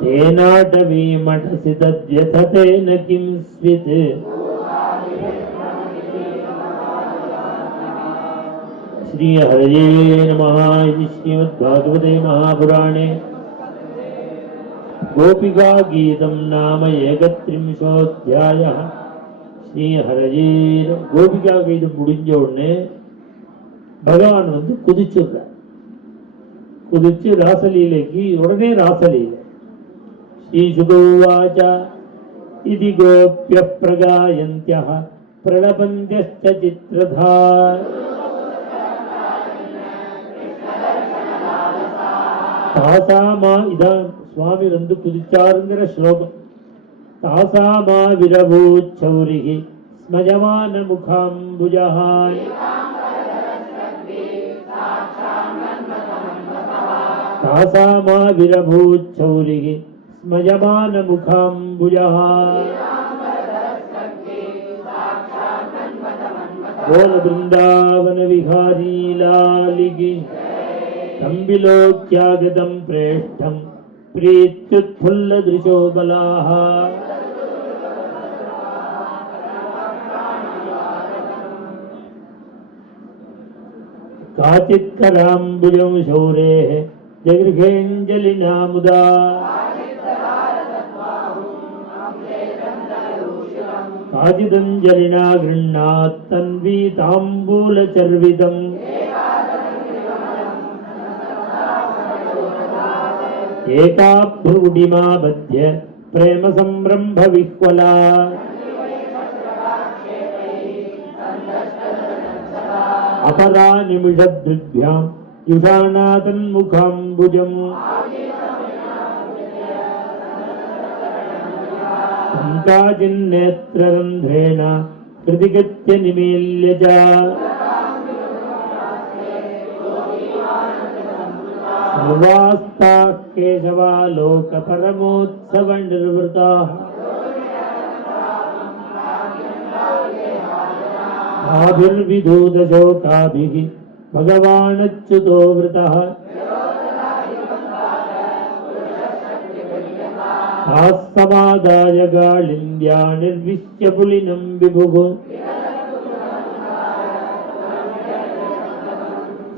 तेनाटवीमठसि तद्व्यथतेन किं स्वित् श्री हरये नमः। इति श्रीमद्भागवते महापुराणे गोपिका गीतं नाम एकत्रिंशोऽध्यायः। श्री हरये गोपिका गीतं முடிஞ்ச உடனே பகவான் குதிச்சுடுறார். குதிச்சு ராசலீலைக்கு உடனே ராசலீலை. ஸ்ரீ சுகோவாச்ச இதி கோப்ய பிரகாயந்த்யः பிரளபந்த்யஸ்ச சித்ரதா. தாசாமா இதான் சுவாமி குதிச்சாருங்கிற ஸ்லோகம். தாசாமா விரபூச்சௌரிஹி ஸ்மஜமான முகாம்புஜஹாய். தாசாமா விரபூச்சௌரிஹி ஸ்மஜமான முகாம்புஜஹாய். बोल वृंदावन विहारी लाल की तंबिलोक्यागतं प्रेष्ठं प्रीत्युत्फुल्ल दृशो बलाः. काचित् कराम्बुजं शौरेः जगृहेऽञ्जलिना मुदा. काचिदञ्जलिना गृह्णात् तन्वी ताम्बूलचर्वितम्. एका भ्रूडिमा बध्य प्रेम संरम्भ विह्वला. अपरा निमिषदृग्भ्यां युषाणा तन्मुखाम्बुजम्. काचिन्नेत्ररन्ध्रेण कृतिगत्य निमील्य च. सर्वास्ताः केशवालोकपरमोत्सवनिर्वृताः. आभिर्विधूतशोकाभिः भगवानच्युतो वृतः. समादाय गालिन्द्या निर्विश्य पुलिनं विभुः.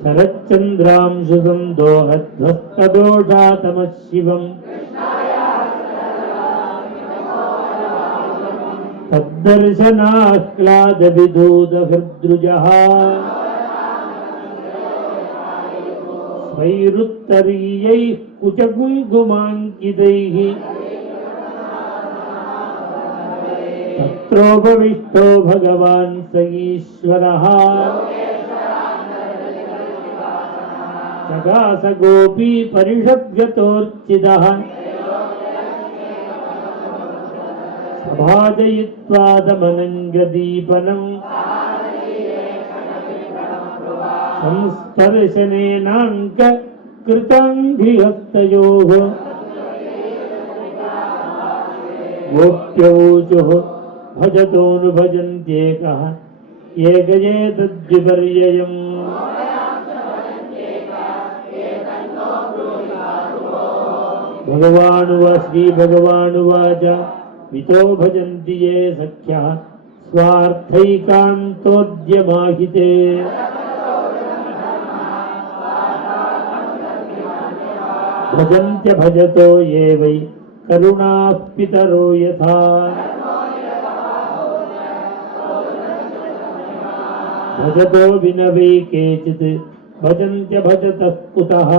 शरच्चन्द्रांशु सन्दोहध्वस्तदोषातमः शिवम्. तद्दर्शनाह्लादविधूतहृद्रुजः स्वैरुत्तरीयैः कुचकुङ्कुमाङ्कितैः. तत्रोपविष्टो भगवान् स ईश्वरः. जगास गोपी परिषद्गतोर्चितः. सभाजयित्वा दमनङ्गदीपनम् संस्पर्शनेनाङ्क कृताङ्घ्रिहस्तयोः. गोप्यौचुः भजतोऽनुभजन्त्येकः एकयेतद्विपर्ययम्. भगवानुवाच श्रीभगवानुवाच वितो भजन्ति ये सख्यः स्वार्थैकान्तोद्यमाहिते. भजन्त्य भजतो ये वै करुणाः पितरो यथा. भजतो विनवै केचित् भजन्त्य भजतः कुतः.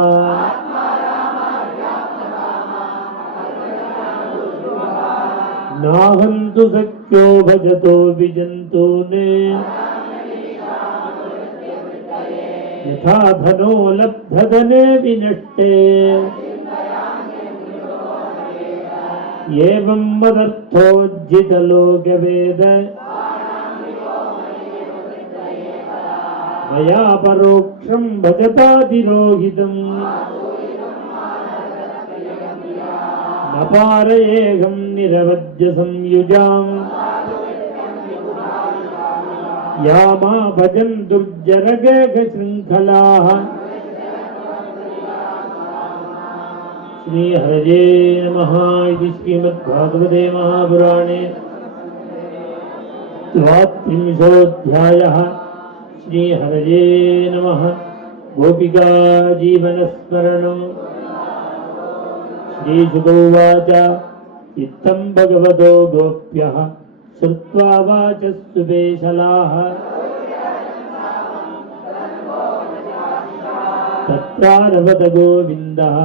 नाहन्तु सख्यो भजतो विजन्तूने यथा धनो लब्धधने विनष्टे. एवं मदर्थोज्झितलोकवेद मया परोक्षं भजतातिरोहितम्. न पारयेऽहं निरवद्य संयुजाम् या मा भजन् दुर्जरगेघशृङ्खलाः. श्री हरये नमः। इति श्रीमद्भागवते महापुराणे द्वात्रिंशोऽध्यायः। श्रीहरये नमः। गोपिका जीवनस्मरणम्। श्रीशुकोवाच चित्तं भगवतो गोप्यः श्रुत्वा वाचस्तुपेशलाः तत्रारभत गोविन्दः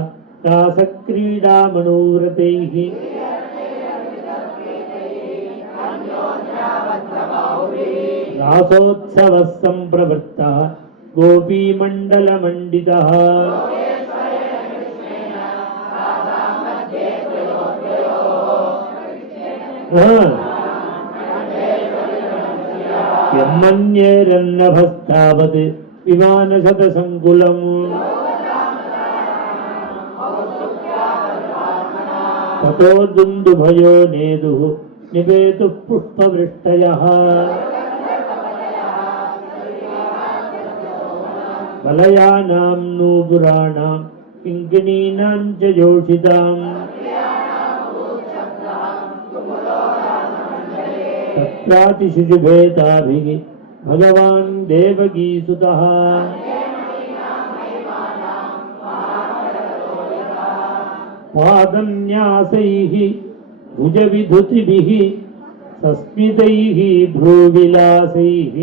रासक्रीडामनोरथैः रासोत्सवः सम्प्रवृत्तः गोपीमण्डलमण्डितः यन्मन्येरन्नभस्तावत् विमानशतसङ्कुलम् ततो दुन्दुभयो नेदुः निपेतुः पुष्पवृष्टयः वलयानां नूपुराणां किङ्किणीनां च योषिताम् तत्रातिशुचिभेदाभिः भगवान् देवकीसुतः पादन्यासैः भुजविधुतिभिः सस्मितैः भ्रूविलासैः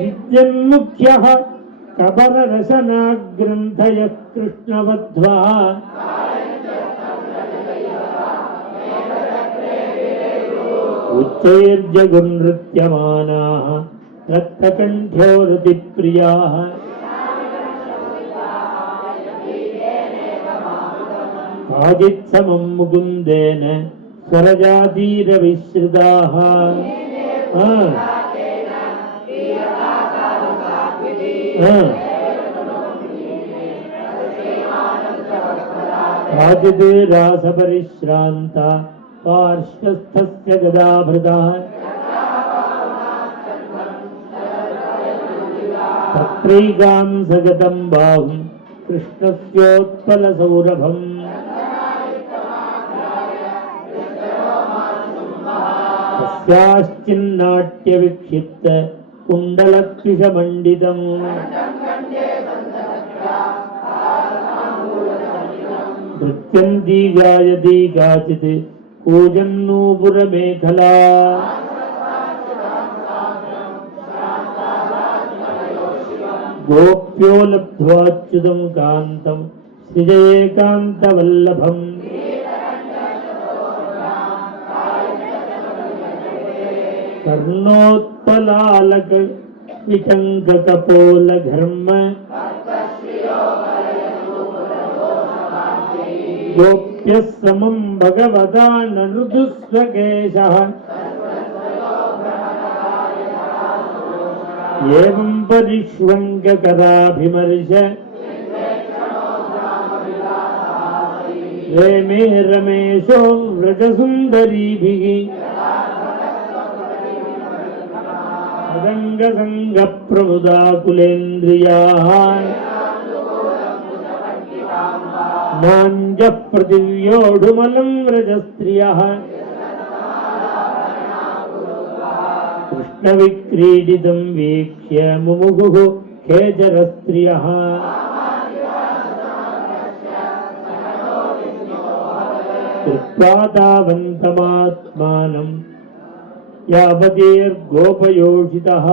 विद्यन्मुख्यः कबररसनाग्रन्थयः कृष्णवध्वा उच्चैर्जगुनृत्यमानाः रक्तकण्ठो रतिप्रियाः काचित्समं मुकुन्देन स्वरजातीरविश्रिताः काचित् रासपरिश्रान्ता पार्श्वस्थस्य गदाभृतः तत्रैकां सगतं बाहुं कृष्णस्योत्पलसौरभम् तस्याश्चिन्नाट्यविक्षिप्त कुण्डलत्विषमण्डितम् नृत्यन्ती गायती काचित् कूजन्नूपुरमेखला गोप्यो लब्ध्वाच्युतं कान्तं श्रिजयेकान्तवल्लभम् कर्णोत्पलालक विटङ्ककपोलघर्म गोप्यः समं भगवता ननुदुस्वकेशः एवं परिष्वङ्गकराभिमर्श रेमे रमेशो व्रजसुन्दरीभिः मदङ्गसङ्गप्रमुदाकुलेन्द्रियाः नाञ्जः पृथिव्योढुमलं व्रजस्त्रियः कृष्णविक्रीडितं वीक्ष्य मुमुहुः खेचरस्त्रियः कृत्वा तावन्तमात्मानं यावतीर्गोपयोषितः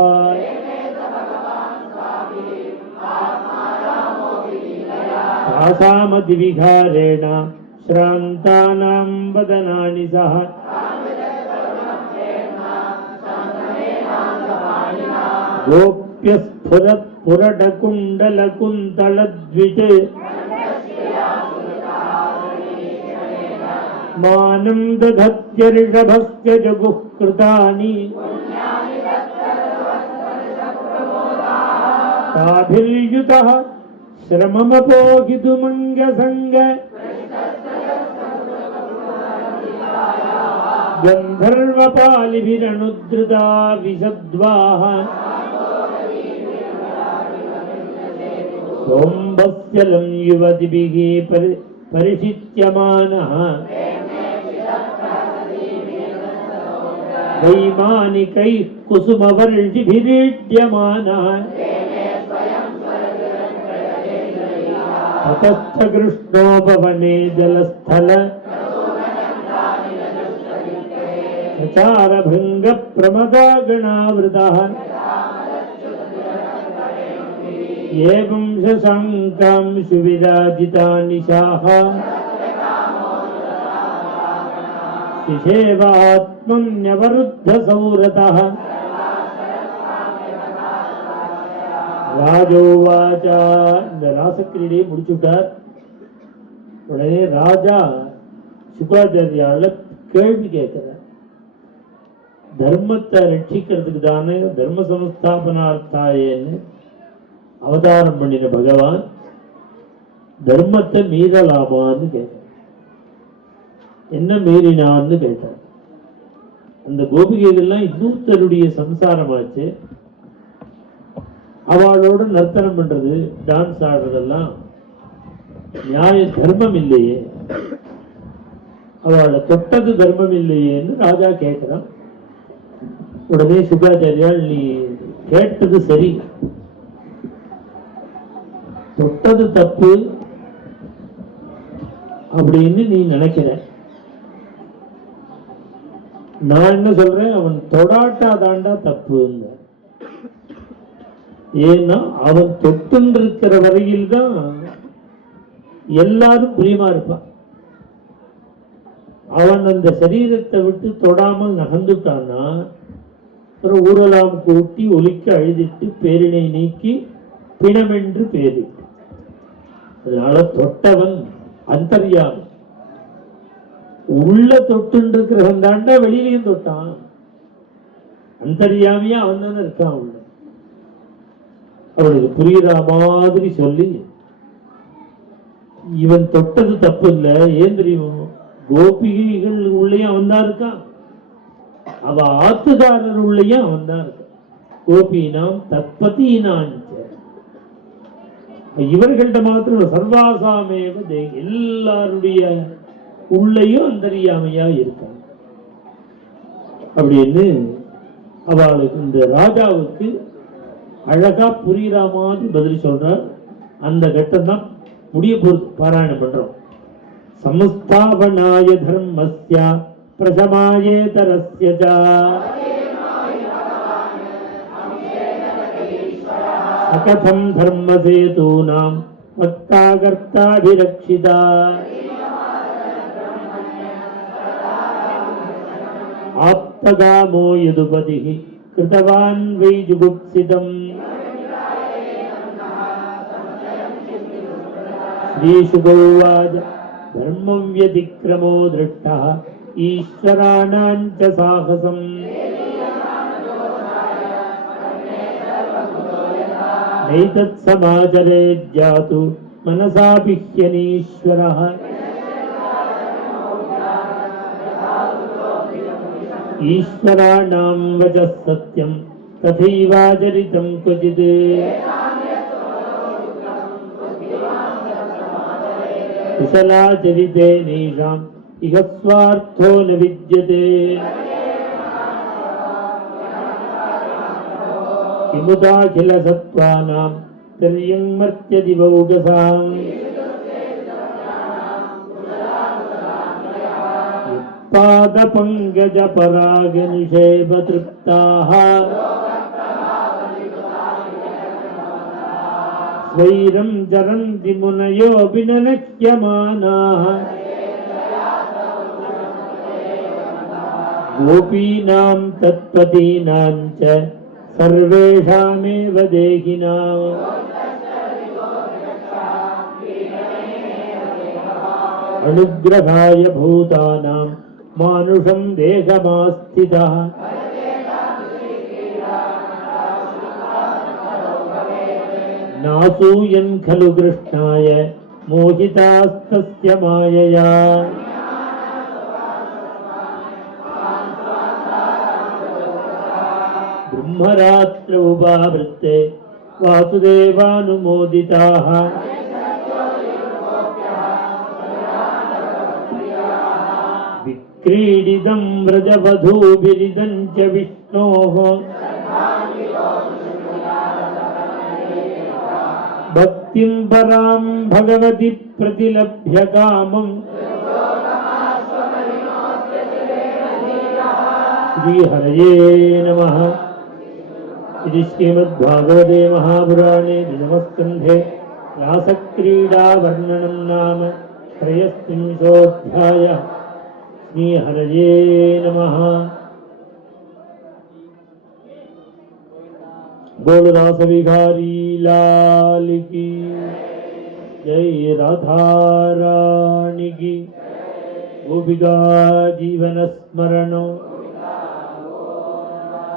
तासामतिविहारेण श्रान्तानां वदनानि सह गोप्यस्फुरत्पुरटकुण्डलकुन्तलद्विज मानं दधत्यर्षभस्य जगुः कृतानि ताभिर्युतः श्रममपोहितुमङ्गसङ्ग गन्धर्वपालिभिरनुद्रुता विशद्वाः सोम्भस्यलं युवतिभिः परिषिच्यमानः वैमानिकै कुसुमवर्षिभिरीड्यमानः ततश्च कृष्णोपवने जलस्थल चचारभृङ्ग प्रमदागणावृतः एवं शशाङ्कांशु विराजिता निशाः शिशेवात्मन्यवरुद्धसौरतः ராஜோவாச்சா. இந்த ராசக்கிரீடையை முடிச்சுட்டார். உடனே ராஜா சுகாச்சாரியால கேள்வி கேட்கிறார். தர்மத்தை ரட்சிக்கிறதுக்கு தானே தர்ம சம்ஸ்தாபனார்த்தாயன்னு அவதாரம் பண்ணின பகவான் தர்மத்தை மீறலாமான்னு கேட்டார். என்ன மீறினான்னு கேட்டார். அந்த கோபிகைகள்லாம் இன்னொருத்தருடைய சம்சாரமாச்சு. அவளோட நர்த்தனம் பண்றது டான்ஸ் ஆடுறதெல்லாம் நியாய தர்மம் இல்லையே, அவளை தொட்டது தர்மம் இல்லையேன்னு ராஜா கேட்கிறான். உடனே சுகாச்சாரியால் நீ கேட்டது சரி, தொட்டது தப்பு அப்படின்னு நீ நினைக்கிற. நான் என்ன சொல்றேன், அவன் தொடாட்டாதாண்டா தப்புங்க. ஏன்னா அவன் தொட்டு இருக்கிற வரையில் தான் எல்லாரும் பிரியமா இருப்பான். அவன் அந்த சரீரத்தை விட்டு தொடாமல் நகர்ந்துட்டான்னா ஊரெல்லாம் கூட்டி ஒலிக்க அழுதிட்டு பேரினை நீக்கி பிணமென்று பேரிட்டு. அதனால தொட்டவன் அந்தர்யாமி. உள்ள தொட்டு இருக்கிறவன் தாண்டா வெளியிலையும் தொட்டான். அந்தர்யாமியா அவன் தானே இருக்கான் உள்ள. அவளுக்கு புரியுற மாதிரி சொல்லி இவன் தொட்டது தப்பு இல்லை. ஏன் தெரியும், கோபிகைகள் உள்ளேயும் அவன் தான் இருக்கான், அவ ஆத்துக்காரர் உள்ளேயும் அவன் தான் இருக்கான். கோபினாம் தத்பதினான் இவர்கள்ட்ட மாத்திரம் சர்வாசாமேவ எல்லாருடைய உள்ளேயும் அந்தரியாமையா இருக்கான் அப்படின்னு அவளுக்கு இந்த ராஜாவுக்கு அழகா புரியுற மாதிரி பதில் சொல்றார். அந்த கட்டம் தான் முடிய போறது, பாராயணம் பண்றோம். சமஸ்தாபனாய தர்மஸ்ய பிரசமாயேதரஸ்ய ச அகதம் தர்மசேதூனாம் வக்தாகர்த்தாபிரக்ஷிதா ஆப்தகாமோ யதுபதிः கிருதவான் வை ஜுகுப்சிதம். ஸ்ரீசுகோவாச்ச தர்மம் வ்யதிக்ரமோ திருஷ்டः ஈஸ்வராணாம் ச சாகசம் நைதத் சமாச்சரேத் ஜாது மனசாபி ஹ்யனீஸ்வரः. ஈஸ்வராணாம் வசः சத்யம் ததைவாச்சரிதம் க்வசித். குசலாச்சரிதே நைஷாம் இஹ ஸ்வார்த்தோ ந வித்யதே. கிமுதாகில சத்வானாம் திர்யங் மர்த்யதி பௌகசாம். பாதபங்கஜ பராக நிஷேப திருப்தாः ஸ்வைரம் ஜரந்தி முனயோ அபிநனக்யமானாः. கோபீனாம் தத்பதீனாம் ச சர்வேஷாமேவ தேகினாம். அனுக்ரகாய பூதானாம் மானுஷம் தேகமாஸ்திதः. நாசூயன் खलु கிருஷ்ணாய மோகிதாஸ்தஸ்ய மாயயா. பிரம்மராத்திர உபாவிருத்தே வாசுதேவானுமோதிதாः. विक्रीडितं व्रजवधूभिरिदं च विष्णोः भक्तिं परां भगवति प्रतिलभ्य कामं श्रीहरये नमः। इति श्रीमद्भागवते महापुराणे दशमस्कन्धे रासक्रीडावर्णनं नाम त्रयस्त्रिंशोऽध्यायः। श्रीहरये नमः। बोल रासविहारी लाल की जय, राधा रानी की, गोपिका जीवन स्मरणो।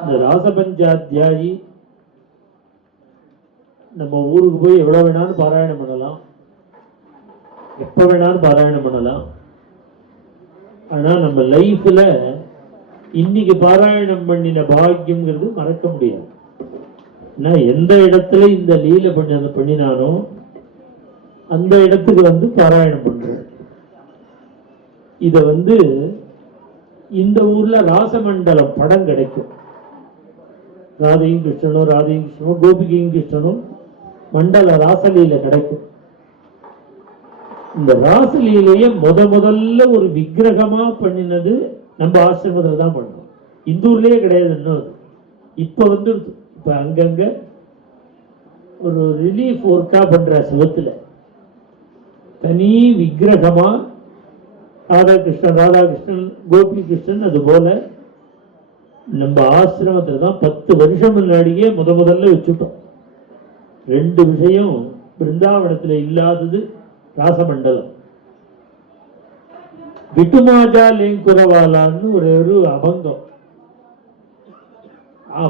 இந்த ராசபஞ்சாத்தியாயி நம்ம ஊருக்கு போய் எவ்வளவு வேணாலும் பாராயணம் பண்ணலாம், எப்ப வேணாலும் பாராயணம் பண்ணலாம். ஆனா நம்ம லைஃப்ல இன்னைக்கு பாராயணம் பண்ணின பாக்கியம்ங்கிறது மறக்க முடியாது. எந்த இடத்துல இந்த லீலை பண்ணினானோ அந்த இடத்துக்கு வந்து பாராயணம் பண்றேன். இத இந்த ஊர்ல ராசமண்டலம் படம் கிடைக்கும். ராதையும் கிருஷ்ணனும், ராதையும் கிருஷ்ணனும், கோபிகையும் கிருஷ்ணனும் மண்டல ராசலீல கிடைக்கும். இந்த ராசலீலைய முதல்ல ஒரு விக்கிரகமா பண்ணினது நம்ம ஆசிரமத்துல தான் பண்ணோம். இந்த ஊர்லயே கிடையாது. இன்னும் இப்ப இப்ப அங்கங்க ஒரு ரிலீஃப் ஒர்க்கா பண்ற சிவத்துல தனி விக்கிரகமா ராதாகிருஷ்ணன், கோபி கிருஷ்ணன், அது போல நம்ம ஆசிரமத்துல தான் 10 வருஷம் முன்னாடியே முதல்ல வச்சுட்டோம். 2 விஷயம் பிருந்தாவனத்துல இல்லாதது ராசமண்டலம். விட்டுமாஜா லேங்குரவாலான்னு ஒரு அபங்கம்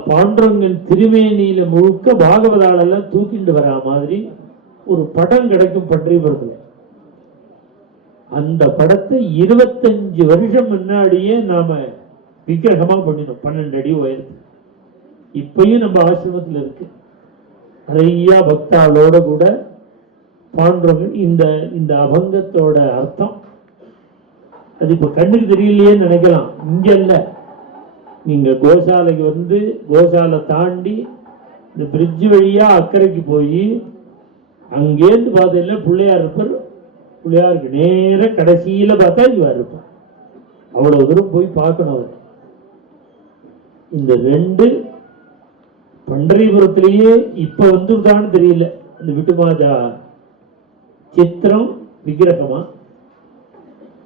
பாண்டரங்கன் திருமேனியில முழுக்க பாகவதாலெல்லாம் தூக்கிண்டு வரா மாதிரி ஒரு படம் கிடைக்கும் பன்றிபுரத்துல. அந்த படத்தை 25 வருஷம் முன்னாடியே நாம விக்கிரகமா பண்ணினோம். 12 அடி உயரத்து. இப்பயும் நம்ம ஆசிரமத்தில் இருக்கு. நிறைய பக்தாளோட கூட பாண்டவர்கள் இந்த அபங்கத்தோட அர்த்தம் அது இப்ப கண்ணுக்கு தெரியலையே நினைக்கலாம். இங்க இல்ல, நீங்க கோசாலைக்கு கோசாலை தாண்டி இந்த பிரிட்ஜ் வழியா அக்கறைக்கு போய் அங்கேருந்து பார்த்தீங்கன்னா பிள்ளையார் இருப்பார். பிள்ளையாருக்கு நேர கடைசியில பார்த்தா இவர் இருப்பார். அவ்வளவு தூரம் போய் பார்க்கணும். அவர் இந்த 2 பண்டரிபுரத்திலேயே இப்ப வந்துட்டான்னு தெரியல. இந்த விட்டுமாஜா சித்திரம் விக்கிரகமா,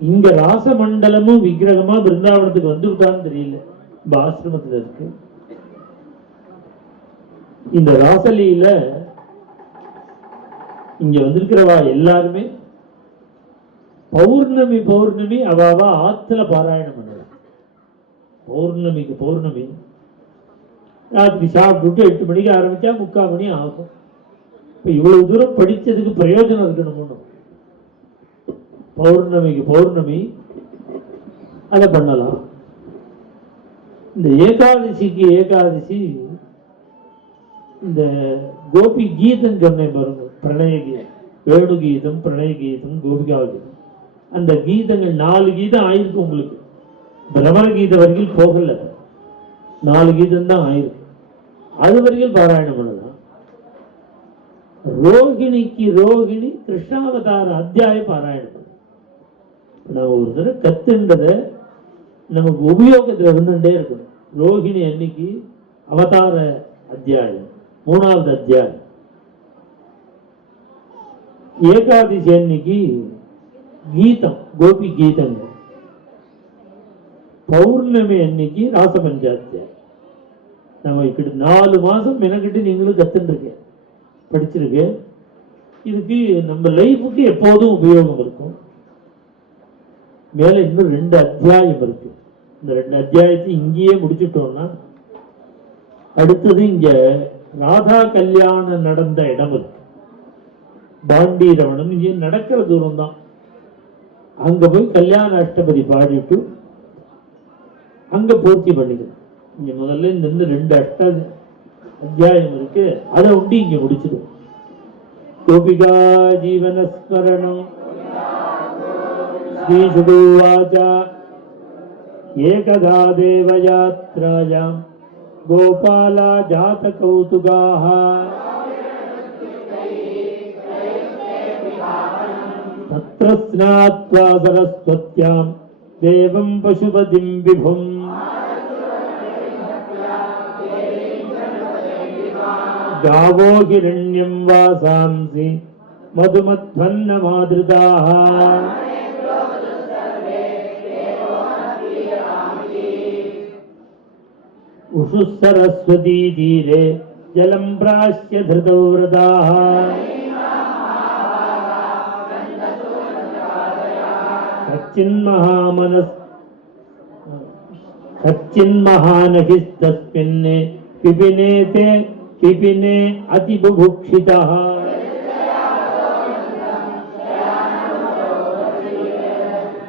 இங்க ராசமண்டலமும் விக்கிரகமா பிருந்தாவனத்துக்கு வந்துட்டான்னு தெரியல. இந்த ஆசிரமத்துல இருக்கு. இந்த ராசலியில இங்க வந்திருக்கிறவா எல்லாருமே பௌர்ணமி அவாவா ஆத்துல பாராயணம் பண்ணுவாங்க. பௌர்ணமி ராத்திரி சாப்பிட்டு 8 மணிக்கு ஆரம்பிச்சா 3/4 மணி ஆகும். இப்ப இவ்வளவு தூரம் படிச்சதுக்கு பிரயோஜனம் இருக்கணும். பௌர்ணமி அதை பண்ணலாம். இந்த ஏகாதசி இந்த கோபி கீதம் சொன்னேன் பாருங்க. பிரணய கீதம், வேணு கீதம், பிரணய கீதம், கோபிகா கீதம். அந்த கீதங்கள் 4 கீதம் ஆயிருக்கு. உங்களுக்கு பிரமர கீத வரையில் போகல, 4 கீதம் தான் ஆயிருக்கு. அது வரையில் பாராயணம் பண்ணலாம். ரோகிணி கிருஷ்ணாவதார அத்தியாய பாராயணம் பண்ண நம்ம ஒரு தடவை கத்துன்றத நமக்கு உபயோகத்துல இருந்துட்டே இருக்கணும். ரோகிணி அன்னைக்கு அவதார அத்தியாயம் 3வது அத்தியாயம். ஏகாதசி அன்னைக்கு கீதம், கோபி கீதங்கள். பௌர்ணமி அன்னைக்கு ராசபஞ்சாத்தியாயம். நம்ம இப்படி 4 மாசம் மெனக்கிட்டு நீங்களும் கத்துருக்க, படிச்சிருக்க. இதுக்கு நம்ம லைஃபுக்கு எப்போதும் உபயோகம் இருக்கும். மேல இன்னும் 2 அத்தியாயம் இருக்கு. இந்த 2 அத்தியாயத்தை இங்கேயே முடிச்சுட்டோம்னா அடுத்தது இங்க ராதா கல்யாணம் நடந்த இடம் இருக்கு. பாண்டீரவனம் இங்கே நடக்கிற தூரம் தான். அங்க போய் கல்யாண அஷ்டபதி பாடிட்டு அங்க பூர்த்தி பண்ணிக்கணும். இங்க முதல்ல இந்த 2 அத்தியாயம் இருக்கு, அதை உண்டு இங்க முடிச்சிடும். கோபிகா ஜீவனஸ்மரணம். ஸ்ரீ சுகோவாச்ச एकदा देवयात्रायां गोपाला जातकौतुकाः तत्र स्नात्वा सरस्वत्यां देवं पशुपतिं विभुम् गावो हिरण्यं वासांसि मधुमध्वन्नमादृताः उषुः सरस्वती तीरे जलं प्राश्य धृतौ व्रताः कच्चिन्महानहिस्तस्मिन् पिपिने अतिबुभुक्षितः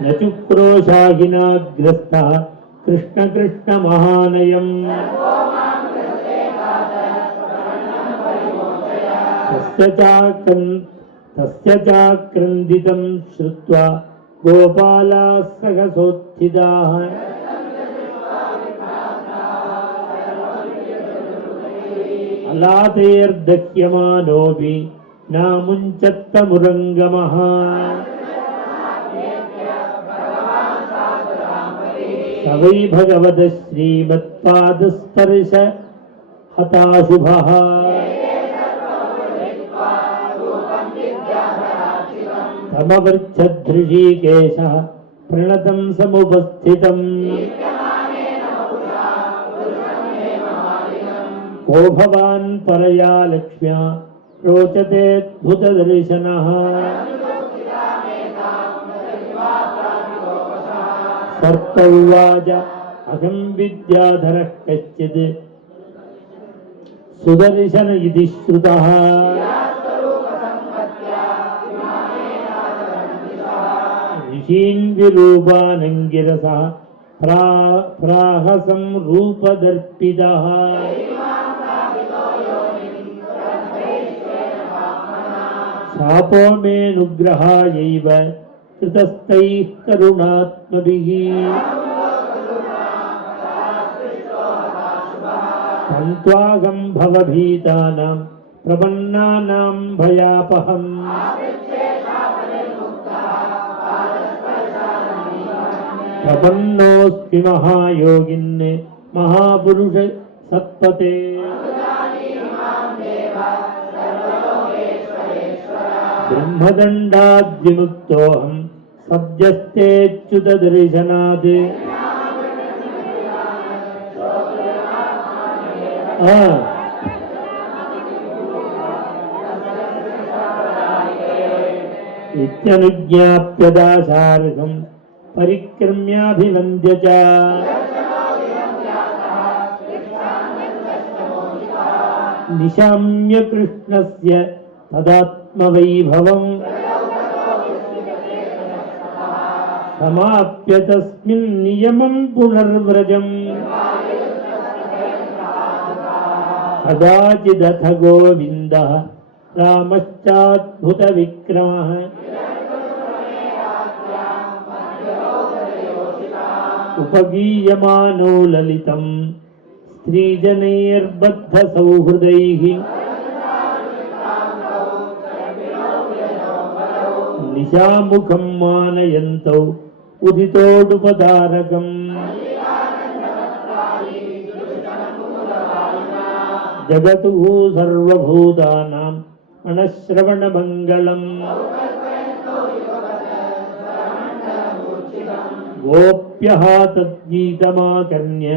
न चुक्रोशाहिनाग्रस्तः कृष्ण कृष्ण महानयम् तस्य चाक्रन्दितं श्रुत्वा गोपालाः सहसोत्थिताः अलातैर्दह्यमानोऽपि नामुञ्चत्तमुरङ्गमः स वै भगवतः श्रीमत्पादस्पर्श हताशुभः तमवर्च्छदृषीकेशः प्रणतं समुपस्थितम् को भवान् परया लक्ष्म्या रोचतेऽद्भुतदर्शनः सर्प उवाच अहं विद्याधरः कश्चित् सुदर्शन इति श्रुतः ऋषीन् विरूपानङ्गिरसः प्राहसं रूपदर्पितः शापो मेऽनुग्रहायैव कृतस्तैः करुणात्मभिः तन्त्वाहं भवभीतानां प्रपन्नानां भयापहम् प्रपन्नोऽस्मि महायोगिन् महापुरुष सत्पते ब्रह्मदण्डाद्विमुक्तोऽहं सद्यस्तेऽच्युतदर्शनात् इत्यनुज्ञाप्य दाशार्हं परिक्रम्याभिवन्द्य च निशाम्य कृष्णस्य तदात्मवैभवम् समाप्य तस्मिन् नियमं पुनर्व्रजम् कदाचिदथ गोविन्दः रामश्चाद्भुतविक्रमः उपगीयमानो ललितं स्त्रीजनैर्बद्धसौहृदैः निशामुखं मानयन्तौ उदितोडुपधारकम् जगतुः सर्वभूतानां मनःश्रवणमङ्गलम् गोप्यः तद्गीतमाकर्ण्य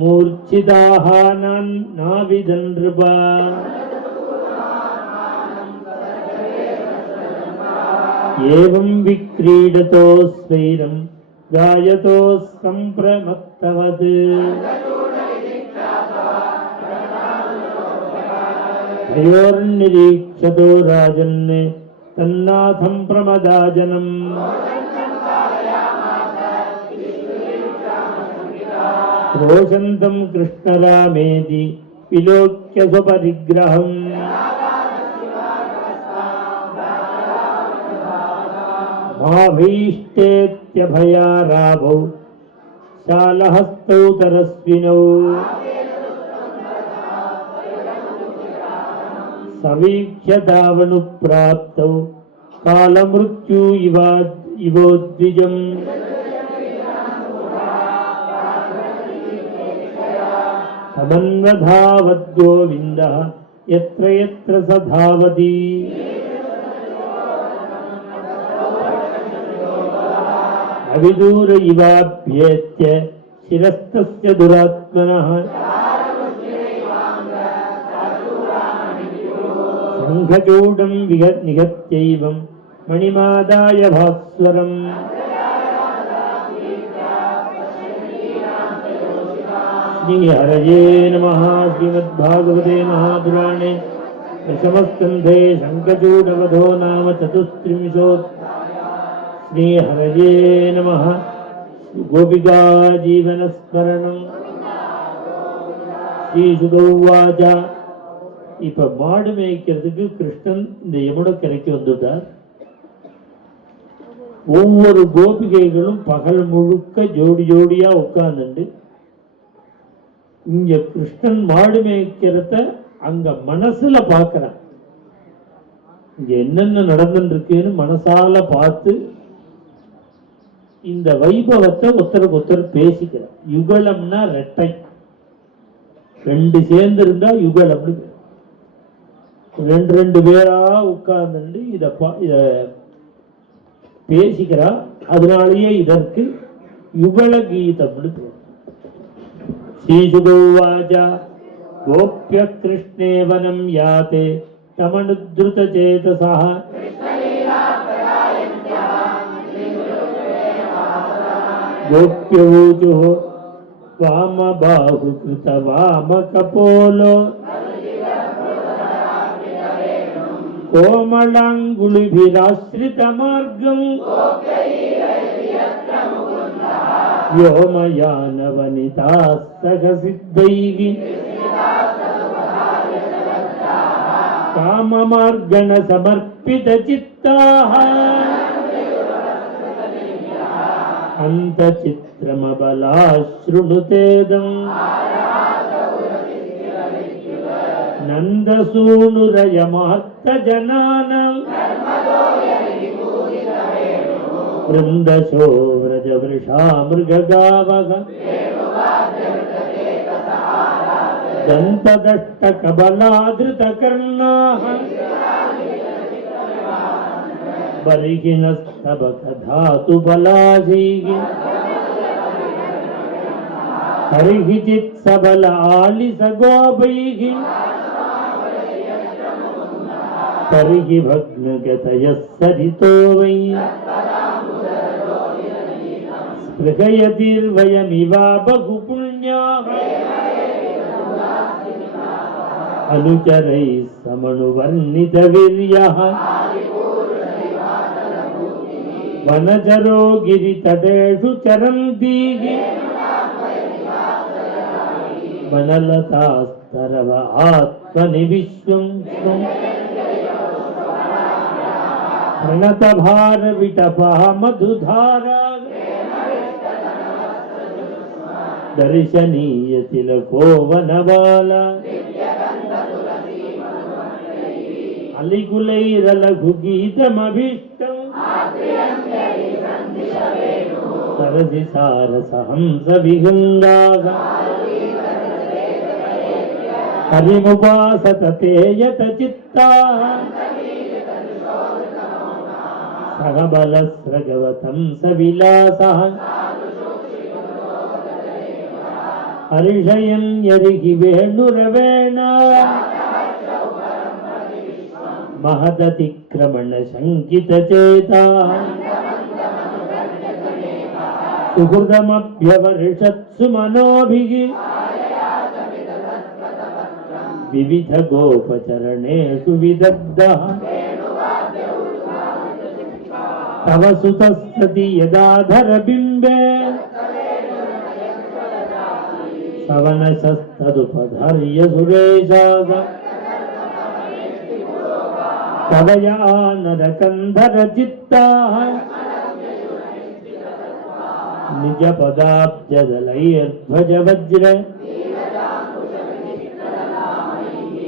मूर्छिताः नाविदन् नृपा एवं विक्रीडतो स्वैरं गायतो सम्प्रमत्तवत् तयोर्निरीक्षतो राजन् तन्नाथं प्रमदाजनम् क्रोशन्तं कृष्णरामेति विलोक्य स्वपरिग्रहम् माभीष्टेत्यभया रावौ शालहस्तौ तरस्विनौ सवीक्ष्य दावनुप्राप्तौ कालमृत्यु इवोद्विजम् समन्वधावद्गोविन्दः यत्र यत्र स धावति अविदूर इवाभ्येत्य शिरस्तस्य दुरात्मनः शङ्खचूडं निहत्यैवं मणिमादाय भास्वरम् श्रीहरये नमः। श्रीमद्भागवते महापुराणे दशमस्कन्धे शङ्खचूडवधो नाम चतुस्त्रिंशोऽध्यायः। श्रीहरये नमः। गोपिका जीवनस्मरणं। ஸ்ரீசுக உவாச்ச. இப்ப மாடு மேய்க்கிறதுக்கு கிருஷ்ணன் இந்த யமுனக்கரைக்கு வந்துட்டார். ஒவ்வொரு கோபிகைகளும் பகல் முழுக்க ஜோடி ஜோடியா உட்கார்ந்துட்டு இங்க கிருஷ்ணன் மாடு மேய்க்கிறத அங்க மனசுல பாக்குறான். இங்க என்னென்ன நடந்துட்டு இருக்குன்னு மனசால பார்த்து இந்த வைபவத்தை ஒருத்தருக்கு ஒருத்தர் பேசிக்கிறார். யுகலம்னா ரெட்டை, ரெண்டு சேர்ந்து இருந்தா யுகலம்னு ரெண்டு ரெண்டு பேரா உட்கார்ந்து இத பேசிக்கிறா. அதனாலேயே இதற்கு யுகல கீதம்னு பேர். ஸ்ரீசுகோவாச்ச. கோப்ய கிருஷ்ணே வனம் யாதே தமனுத்ருத சேதசः கோப்யவூச்சுः வாமபாஹு கிருத வாமகபோலோ கோமளாங்குளிபிராஸ்ரிதமார்க்கம் व्योमयानवनिताः सखसिद्धैः काममार्गणसमर्पितचित्ताः अन्तचित्रमबलाः शृणुतेदम् नन्दसूनुरयमार्तजनानाम् वृन्दशो व्रजवृषा मृगगावः दन्तदष्टकबलाधृतकर्णाः बर्हिणस्तबकधातुबलाधीः हरिहिचित्सबल आलिसगोपैः तर्हि भग्नगतयः सरितो वै स्पृहयतिर्वयमिवा बहुपुण्याः अनुचरैः समनुवर्णितवीर्यः वनचरो गिरितटेषु चरन्तीः वनलतास्तरव आत्मनिविश्वं प्रणतभारविटपः मधुधारा दर्शनीयतिलको वनबाला अलिकुलैरलघुगीतमभीष्टम् सरसि सारसहंसविहङ्गाः हरिमुपासत ते यतचित्ताः सहबलस्रगवतं सविलासः हर्षयन् यरिहि वेणुरवेण महदतिक्रमण शङ्कितचेताः सुहृदमभ्यवर्षत्सु मनोभिः विविधगोपचरणेषु विदग्धः तव सुतस्तति यदाधरबिम्बे सवनशस्तदुपधर्य सुरेशाद कवया नरकन्धरचित्ताः நிஜ பதாப்ஜதலைர்த்வஜ வஜ்ர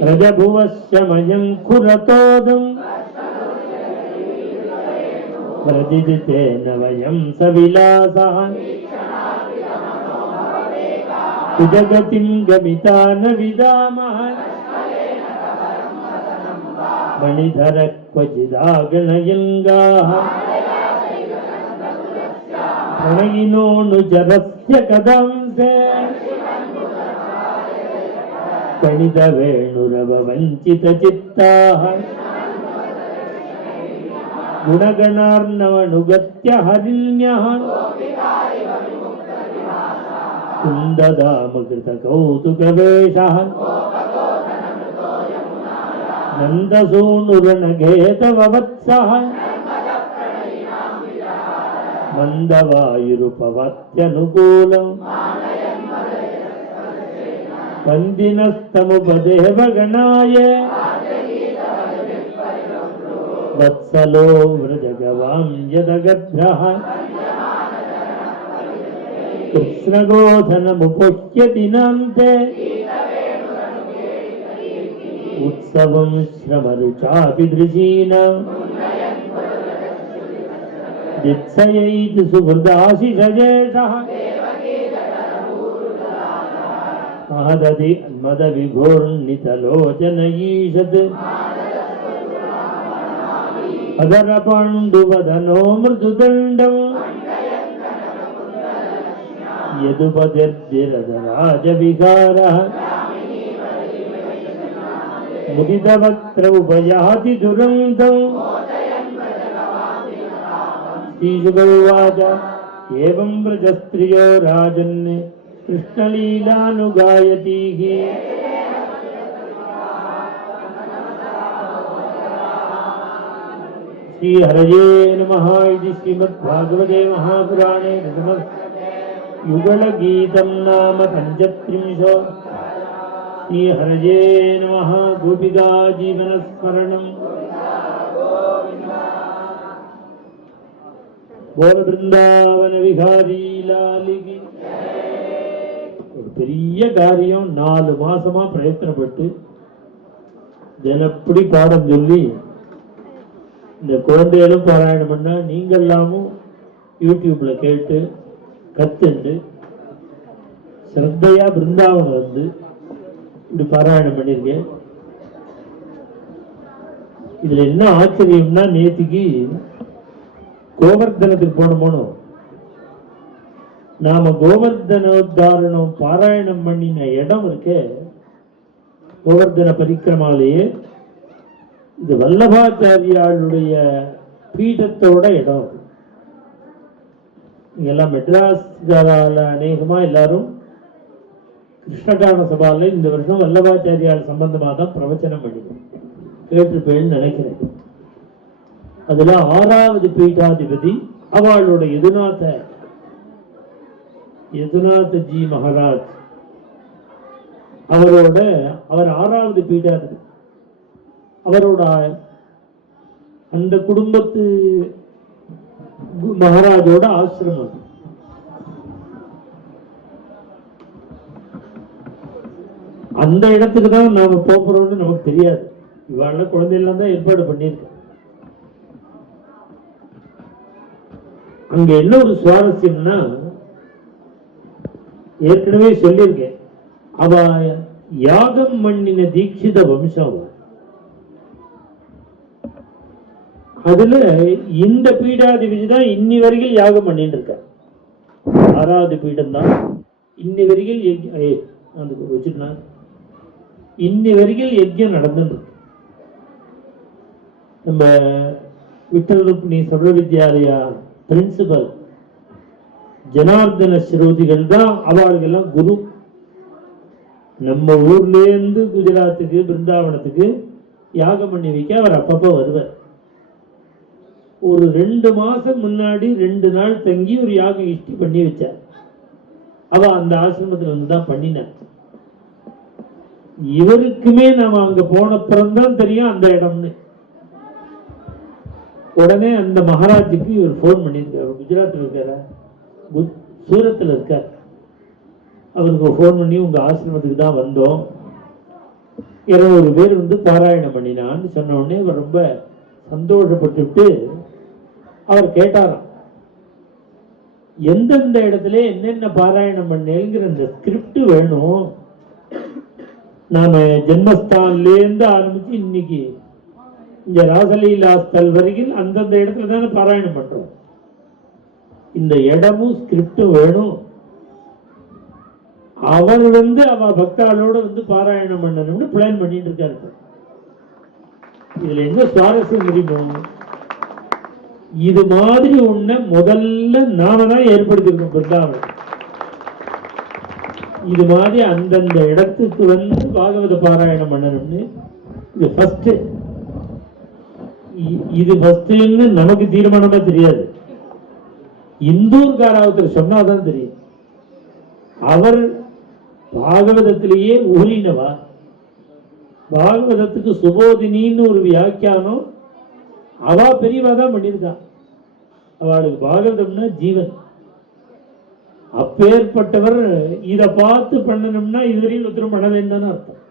ரஜபுவஸ்யமயங்குரதோதம் பிரதிதிதேன வயம் சவிலாசः சுஜகதிம் கமிதான விதாமः மணிதர க்வச்சிதாகணயங்காः பிரணயினோனுஜரஸ்ய கதாம்சே கணித வேணுரவ வஞ்சித சித்தாः குணகணார்ணவனுகத்ய ஹரிண்யः குந்ததாமகிருத கௌதுகவேஷः நந்தசூனுரணகேதவவத்சः மந்தவாயுருபவத்யனுகூலம் வந்தினஸ்தமுபதேவகணாய வத்சலோ விரஜகவாம் யதகத்ரः கிருஷ்ணகோதனமுபோஹ்யதி நாந்தே உத்சவம் ஸ்ரமருச்சாபிதృశீனாம் தித்சயைதி சுஹൃദாசிஷஜேஷः மஹததி மதவிഘோர்ணிதலோச்சனஈஷத் அதரபாண்டுவதனோ மிருதுதண்டம் யதுபதிர்திரதராஜவிகாரः முதிதவக்த்ர உபயாதி துரந்தம் ஸ்ரீசுகௌவாச்ச ஏவம் व्रजस्त्रियो राजन् कृष्णलीलानुगायतीः श्रीहरये नमः इति श्रीमद्भागवते महापुराणे युगलगीतं नाम पञ्चत्रिंशो श्रीहरये नमः गोपिका जीवनस्मरणम् बोल वृंदावन विहारी लाल की ஒரு பெரிய காரியம் 4 மாசமா பிரயத்தனப்பட்டு தினப்படி பாடம் சொல்லி இந்த குழந்தைகளும் பாராயணம் பண்ணா நீங்க எல்லாமும் யூடியூப்ல கேட்டு கத்துண்டு ஸ்ரத்தையா பிருந்தாவனம் வந்து இப்படி பாராயணம் பண்ணிருக்கேன். இதுல என்ன ஆச்சரியம்னா நேத்திக்கு கோவர்தனத்துக்கு போனோமோ நாம கோவர்தனோத்தாரணம் பாராயணம் பண்ணின இடம் இருக்கே கோவர்தன பரிக்கிரமாலேயே இது வல்லபாச்சாரியாளுடைய பீடத்தோட இடம். இங்கெல்லாம் மெட்ராஸ் அநேகமா எல்லாரும் கிருஷ்ணகான சபால இந்த வருஷம் வல்லபாச்சாரியால் சம்பந்தமா தான் பிரவச்சனம் பண்ணிக்கணும் கேட்டிருப்பேன்னு நினைக்கிறேன். அதுல 6வது பீட்டாதிபதி அவளோட யதுநாத ஜி மகாராஜ் அவர் 6வது பீட்டாதிபதி. அவரோட அந்த குடும்பத்து மகாராஜோட ஆசிரமம். அந்த இடத்துக்கு தான் நாம போறோம்னு நமக்கு தெரியாது. இவாள குழந்தையெல்லாம் தான் ஏற்பாடு பண்ணியிருக்க. அங்க என்ன ஒரு சுவாரஸ்யம்னா ஏற்கனவே சொல்லியிருக்கேன், அவ யாகம் மண்ணின தீட்சித வம்சம். அதுல இந்த பீடாதிபதி தான் இன்னி வரைக்கும் யாகம் பண்ணிட்டு இருக்க. 6வது பீடம் தான் இன்னி வரைக்கும் வச்சுட்டா இன்னி வரைக்கும் யஜ்யம் நடந்துட்டு இருக்கு. நம்ம விட்டல் ருக்மிணி சர்வ வித்யாலயா பிரின்சிபல் ஜனார்தன ஸ்ரோதிகள் தான் அவளுக்கெல்லாம் குரு. நம்ம ஊர்லேருந்து குஜராத்துக்கு பிருந்தாவனத்துக்கு யாகம் பண்ணி வைக்க அவர் அப்பப்போ வருவார். ஒரு 2 மாசம் முன்னாடி 2 நாள் தங்கி ஒரு யாகம் இஷ்டி பண்ணி வச்சார். அவ அந்த ஆசிரமத்தில் வந்து தான் பண்ணினார். இவருக்குமே நாம அங்க போனப்புறம்தான் தெரியும் அந்த இடம்னு. உடனே அந்த மகாராஜுக்கு இவர் போன் பண்ணியிருக்காரு. குஜராத்தில் இருக்கார சூரத்தில் இருக்கார். அவருக்கு ஃபோன் பண்ணி உங்கள் ஆசிரமத்துக்கு தான் வந்தோம், 200 பேர் வந்து பாராயணம் பண்ணினான்னு சொன்ன உடனே அவர் ரொம்ப சந்தோஷப்பட்டுவிட்டு அவர் கேட்டாராம், எந்தெந்த இடத்துல என்னென்ன பாராயணம் பண்ணேங்கிற அந்த ஸ்கிரிப்ட் வேணும். நாம ஜென்மஸ்தான்லேருந்து ஆரம்பிச்சு இன்னைக்கு இந்த ராசலீலா ஸ்தல் வரைக்கும் அந்தந்த இடத்துல தானே பாராயணம் பண்றோம். இந்த இடமும் ஸ்கிரிப்டும் வேணும். அவர் வந்து அவ பக்தாளோட வந்து பாராயணம் பண்ணணும்னு பிளான் பண்ணிட்டு இருக்காரு. இதுல என்ன சுவாரஸ்யம் தெரியும், இது மாதிரி ஒண்ண முதல்ல நாம தான் ஏற்படுத்திருக்கோம் பிருந்தாவனம். இது மாதிரி அந்தந்த இடத்துக்கு வந்து பாகவத பாராயணம் பண்ணணும்னு இது ஃபர்ஸ்ட். இது ஃபர்ஸ்ட்னு நமக்கு தீர்மானமா தெரியாது, இந்தூர்காராவத்தில் சொன்னாதான் தெரியும். அவர் பாகவதத்திலேயே ஊறினவா. பாகவதத்துக்கு சுபோதினின்னு ஒரு வியாக்கியானம் அவ பெரியவா தான் பண்ணியிருக்கான். அவளுக்கு பாகவதம்னா ஜீவன். அப்பேற்பட்டவர் இதை பார்த்து பண்ணணும்னா இதுவரையும் ஒருத்தரும் பண்ணலன்னு தானே அர்த்தம்.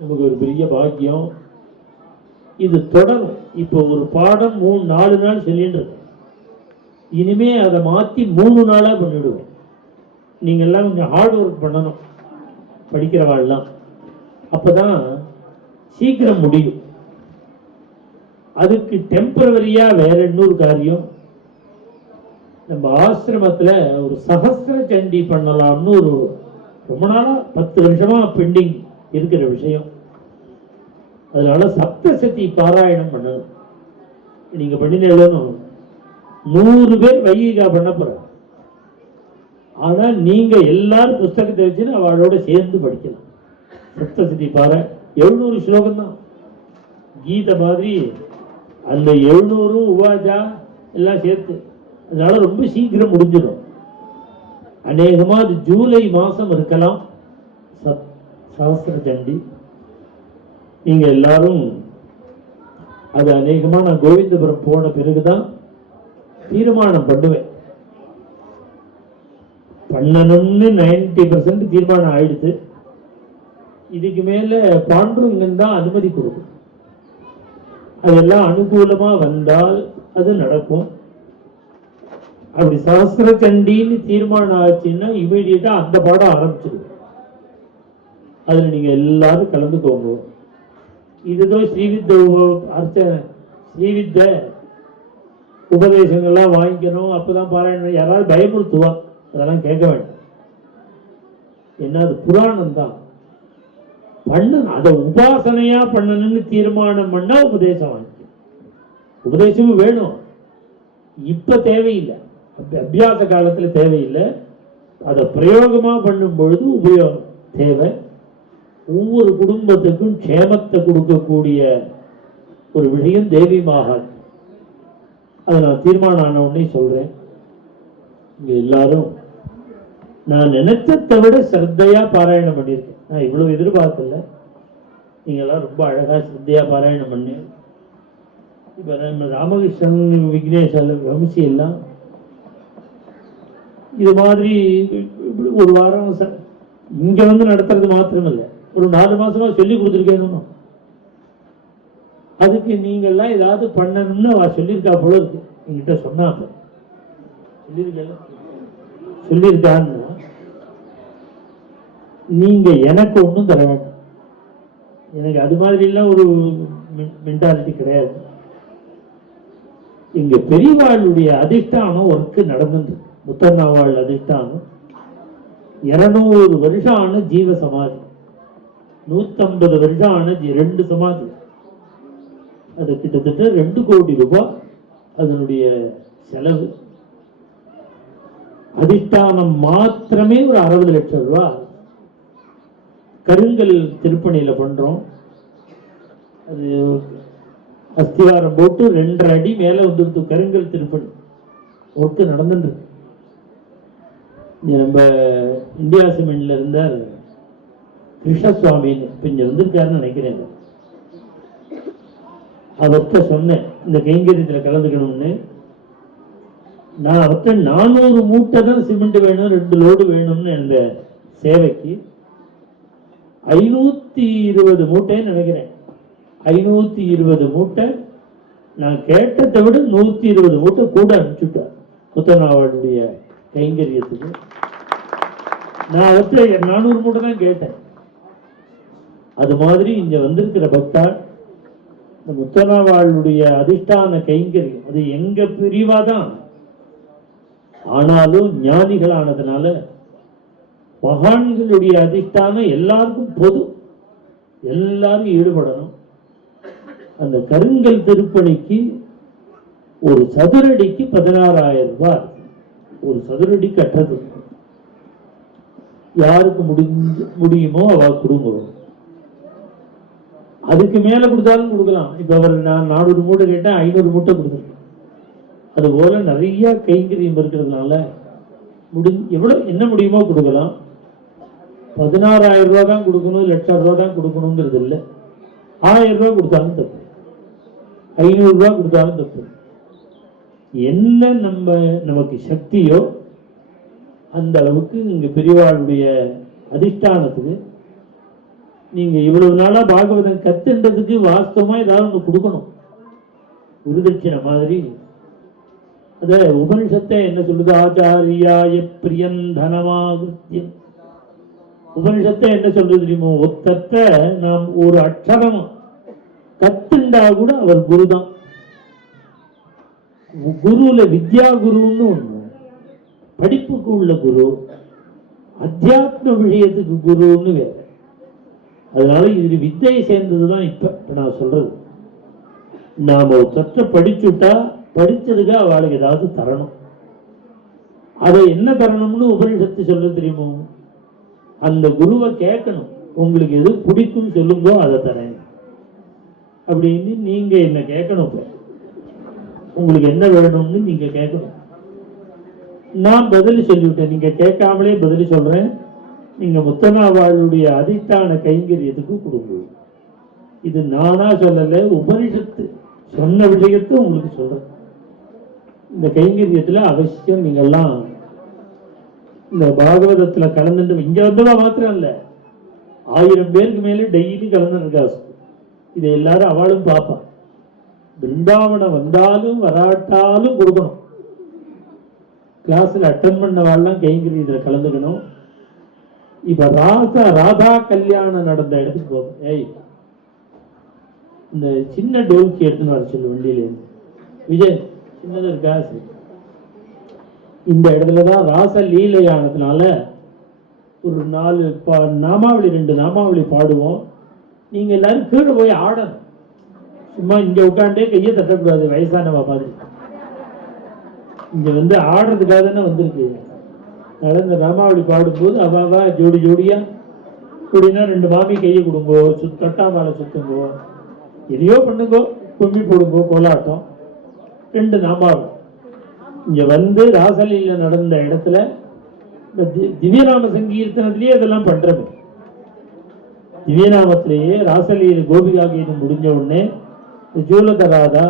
நமக்கு ஒரு பெரிய பாக்கியம். இது தொடரும். இப்போ ஒரு பாடம் 3-4 நாள் சொல்லிட்டு இருக்கு. இனிமே அதை மாத்தி 3 நாளா பண்ணிவிடுவோம். நீங்க எல்லாம் கொஞ்சம் ஹார்ட் ஒர்க் பண்ணணும், படிக்கிறவாள்லாம். அப்பதான் சீக்கிரம் முடியும். அதுக்கு டெம்பரவரியா வேற இன்னொரு காரியம், நம்ம ஆசிரமத்துல ஒரு சகஸ்ர சண்டி பண்ணலாம்னு ஒரு ரொம்ப நாளா 10 வருஷமா பெண்டிங் இருக்கிற விஷயம். அதனால சப்தசதி பாராயணம் பண்ணணும். நீங்க பண்ணினேன்னு 100 பேர் வைகிகா பண்ண போற. ஆனா நீங்க எல்லாரும் புஸ்தகத்தை வச்சுன்னு அவளோட சேர்ந்து படிக்கலாம். சப்தசதி பாரா 700 ஸ்லோகம் தான், கீதை மாதிரி. அந்த 700 உவாஜா எல்லாம் சேர்த்து, அதனால ரொம்ப சீக்கிரம் முடிஞ்சிடும். அநேகமா அது ஜூலை மாசம் இருக்கலாம் சஹஸ்ர சண்டி. நீங்க எல்லாரும் அது அநேகமா நான் கோவிந்தபுரம் போன பிறகுதான் தீர்மானம் பண்ணுவேன். பண்ணணும்னு 90% தீர்மானம் ஆயிடுச்சு. இதுக்கு மேல பாண்டுரங்கன் தான் அனுமதி கொடுக்கும். அதெல்லாம் அனுகூலமா வந்தால் அது நடக்கும். அப்படி சஹஸ்ர சண்டின்னு தீர்மானம் ஆச்சுன்னா இமீடியட்டா அந்த பாடம் ஆரம்பிச்சிடும். அதுல நீங்க எல்லாரும் கலந்துக்கோங்க. இதுதான் ஸ்ரீவித்த உபதேசங்கள்லாம் வாங்கிக்கணும், அப்பதான் பாராயணம். யாராவது பயமுறுத்துவா, அதெல்லாம் கேட்க வேண்டாம். என்ன அது புராணம் தான் பண்ணணும். அதை உபாசனையா பண்ணணும்னு தீர்மானம் பண்ணா உபதேசம் வாங்கிக்கணும். உபதேசமும் வேணும், இப்ப தேவையில்லை, அபியாச காலத்துல தேவையில்லை. அதை பிரயோகமா பண்ணும் பொழுது உபயோகம் தேவை. ஒவ்வொரு குடும்பத்துக்கும் க்ஷேமத்தை கொடுக்கக்கூடிய ஒரு விஷயம் தேவி மகாத். அதை நான் தீர்மானம் ஆன உடனே சொல்றேன். இங்க எல்லாரும் நான் நினைச்சதை விட ஸ்ரத்தையா பாராயணம் பண்ணியிருக்கேன். நான் இவ்வளவு எதிர்பார்க்கல. நீங்க எல்லாம் ரொம்ப அழகா ஸ்ரத்தையா பாராயணம் பண்ணேன். இப்ப நம்ம ராமகிருஷ்ணன் விக்னேஷ் வம்சி எல்லாம் இது மாதிரி ஒரு வாரம் இங்க வந்து நடத்துறது மாத்திரமில்ல, ஒரு 4 மாசமா சொல்லி கொடுத்துருக்கேன். அதுக்கு நீங்க எல்லாம் ஏதாவது பண்ணணும்னு அவ சொல்லியிருக்கா போல இருக்கு. என்கிட்ட சொன்னா சொல்லியிருக்கான்னு நீங்க எனக்கு ஒன்றும் தர வேண்டாம். எனக்கு அது மாதிரி எல்லாம் ஒரு மென்டாலிட்டி கிடையாது. இங்க பெரியவாளுடைய அதிஷ்டானம் ஒர்க்கு நடந்துட்டு, முத்தண்ணாவாள் அதிஷ்டானம் 200 வருஷம் ஆன ஜீவ சமாதி, 150 வருஷம் ஆன 2 சமாதி. அது கிட்டத்தட்ட 2 கோடி ரூபாய் அதனுடைய செலவு. அதிஷ்டானம் மாத்திரமே ஒரு 60 லட்சம் ரூபாய். கருங்கல் திருப்பணியில பண்றோம். அது அஸ்திவாரம் போட்டு 2.5 அடி மேல வந்துடுது. கருங்கல் திருப்பணி ஒர்க்கு நடந்துட்டு இருக்கு. நம்ம இந்தியா சிமெண்ட்ல இருந்தார் கிருஷ்ணசுவாமின்னு, இப்ப இங்க வந்திருக்காருன்னு நினைக்கிறேன். அவர்கிட்ட சொன்னேன் இந்த கைங்கரியத்துல கலந்துக்கணும்னு. நான் அவற்றை 400 மூட்டை தான் சிமெண்ட் வேணும், 2 லோடு வேணும்னு அந்த சேவைக்கு 520 மூட்டைன்னு நினைக்கிறேன். 520 மூட்டை நான் கேட்டதை விட 120 மூட்டை கூட அனுப்பிச்சுட்டார் முத்தநாவனுடைய கைங்கரியத்துக்கு. நான் அவற்றை 400 மூட்டை தான் கேட்டேன். அது மாதிரி இங்க வந்திருக்கிற பக்தாள் இந்த முத்தநாவாளுடைய அதிஷ்டான கைங்கரியம் அது எங்க பிரிவாதான். ஆனாலும் ஞானிகள் ஆனதுனால மகான்களுடைய அதிஷ்டானம் எல்லாருக்கும் பொது, எல்லாரும் ஈடுபடணும். அந்த கருங்கல் திருப்பணிக்கு ஒரு சதுரடிக்கு 16,000 ரூபாய். ஒரு சதுரடி கட்டுறது யாருக்கு முடியுமோ அவ கொடுங்க. அதுக்கு மேல கொடுத்தாலும் கொடுக்கலாம். இப்ப அவர் நான் 400 மூட்டை கேட்டேன், 500 மூட்டை கொடுத்துருக்கேன். அது போல நிறைய கைங்கரியம் இருக்கிறதுனால எவ்வளவு என்ன முடியுமோ கொடுக்கலாம். 16,000 ரூபாய் தான் கொடுக்கணும், 1,00,000 ரூபாய் தான் கொடுக்கணுங்கிறது இல்லை. 1000 ரூபாய் கொடுத்தாலும் தப்பு, 500 ரூபாய் கொடுத்தாலும் தப்பு. என்ன நமக்கு சக்தியோ அந்த அளவுக்கு இங்க பெரியவாளுடைய அதிஷ்டானத்துக்கு நீங்க இவ்வளவு நாளா பாகவதம் கத்துன்றதுக்கு வாஸ்தவமா ஏதாவது ஒண்ணு கொடுக்கணும். குருதட்சிணை மாதிரி அத உபனிஷத்தை என்ன சொல்லுது? ஆச்சாரியாய பிரியந்தனமாகிருத்தியம். உபனிஷத்தை என்ன சொல்றது தெரியுமோ? ஒத்தத்த நாம் ஒரு அக்ஷரம் கத்துண்டா கூட அவர் குருதான். குருல வித்யா குருன்னு ஒண்ணு, படிப்புக்கு உள்ள குரு, அத்தியாத்ம விஷயத்துக்கு குருன்னு வேற. அதனால இது வித்தையை சேர்ந்ததுதான். இப்ப நான் சொல்றது, நாம ஒருத்தர படிச்சுட்டா படிச்சதுக்கு அவளுக்கு ஏதாவது தரணும். அதை என்ன தரணும்னு உபனிஷத்து சொல்ல தெரியுமோ? அந்த குருவை கேட்கணும். உங்களுக்கு எது பிடிக்கும் சொல்லுங்கோ, அதை தரேன் அப்படின்னு நீங்க என்ன கேட்கணும். உங்களுக்கு என்ன வேணும்னு நீங்க கேட்கணும். நான் பதில் சொல்லிவிட்டேன், நீங்க கேட்காமலே பதில் சொல்றேன். நீங்க முத்தநாவாளுடைய அதிஷ்டான கைங்கரியத்துக்கு கொடுங்க. இது நானா சொல்லல, உபனிஷத்து சொன்ன விஷயத்தை உங்களுக்கு சொல்றேன். இந்த கைங்கரியத்துல அவசியம் நீங்க எல்லாம் இந்த பாகவதத்துல கலந்துட்டு இங்க வந்தவா மாத்திரம் இல்ல, 1000 பேருக்கு மேல டெய்லி கலந்துருக்கா. இதை எல்லாரும் அவளும் பார்ப்பா. பிருந்தாவனம் வந்தாலும் வராட்டாலும் கொடுக்கணும். கிளாஸ்ல அட்டன் பண்ணவாள்லாம் கைங்கரியத்துல கலந்துக்கணும். இப்ப ராதா கல்யாணம் நடந்த இடத்துக்கு போகும். ஏய், இந்த சின்ன டோல்கி எடுத்துன்னு வர சொல்லு வண்டியில இருந்து. விஜய் சின்னது இருக்கா? இந்த இடத்துலதான் ராச லீலையானதுனால ஒரு 4 நாமாவளி 2 நாமாவளி பாடுவோம். நீங்க எல்லாரும் கீழே போய் ஆடணும். சும்மா இங்க உட்காண்டே கையை தட்டக்கூடாது, வயசானவா மாதிரி. இங்க வந்து ஆடுறதுக்காக தானே வந்திருக்கு. இந்த ராமாவளி பாடும்போது அவாவா ஜோடி ஜோடியா இப்படின்னா 2 மாமி கையை கொடுங்கோ, தொட்டாமாலை சுத்துங்கோ, எதையோ பண்ணுங்கோ, கும்மி போடுங்கோ, கோலாட்டம், 2 நாமாவளி. இங்க வந்து ராசலியில நடந்த இடத்துல திவ்யநாம சங்கீர்த்தனத்திலேயே இதெல்லாம் பண்றது. திவ்யநாமத்திலேயே ராசலியில கோபிகா கீதம் முடிஞ்ச உடனே ஜூலக ராதா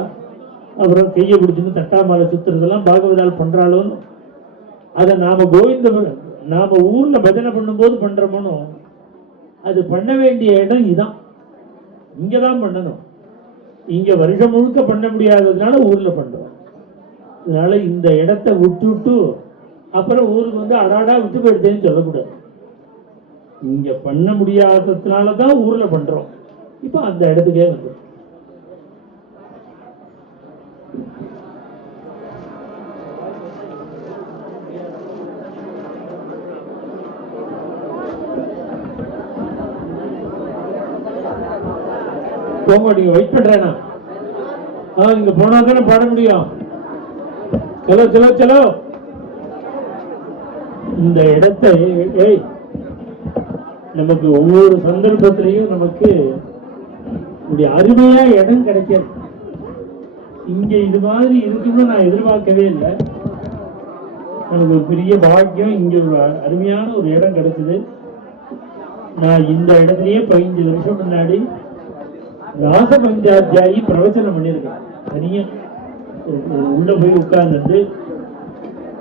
அப்புறம் கையை பிடிச்சுன்னு தட்டாமாலை சுத்துறதெல்லாம் பாகவதால் பண்றாளோன்னு அதை நாம நாம ஊர்ல பஜனை பண்ணும்போது பண்றோமோ, அது பண்ண வேண்டிய இடம் இதான். இங்கதான் பண்ணணும். இங்க வருஷம் முழுக்க பண்ண முடியாததுனால ஊர்ல பண்றோம். அதனால இந்த இடத்தை விட்டு அப்புறம் ஊருக்கு வந்து அடாடா விட்டு போயிடுதேன்னு சொல்லக்கூடாது. இங்க பண்ண முடியாததுனாலதான் ஊர்ல பண்றோம். இப்ப அந்த இடத்துக்கே வந்து போங்க. நீங்க வெயிட் பண்றேனா? நீங்க போனா தானே பாட முடியும். சலோ சலோ சலோ. இந்த இடத்தை நமக்கு ஒவ்வொரு சந்தர்ப்பத்திலையும் நமக்கு இப்படி அருமையா இடம் கிடைக்காது. இங்க இது மாதிரி இருக்குன்னு நான் எதிர்பார்க்கவே இல்லை. எனக்கு ஒரு பெரிய பாக்கியம். இங்க ஒரு அருமையான ஒரு இடம் கிடைச்சது. நான் இந்த இடத்துலயே 15 வருஷம் முன்னாடி ராச பஞ்சாத்தியாயி பிரவச்சனம் பண்ணியிருக்கேன். தனியா உள்ள போய் உட்கார்ந்துட்டு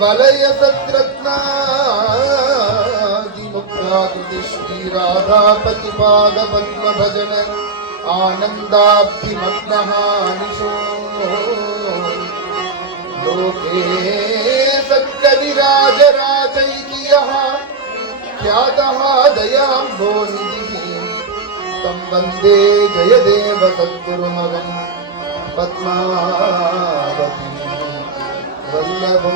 वलय सत्रत्नादिमुक्ताकृति श्री राधापतिपाद पद्म भजन आनन्दाब्धिमग्नः निशो लोके सत्यविराजराजैकियः ख्यातः दयाम्भोनिधिः तं वन्दे जयदेव सद्गुरुमगं पद्मावती वल्लभो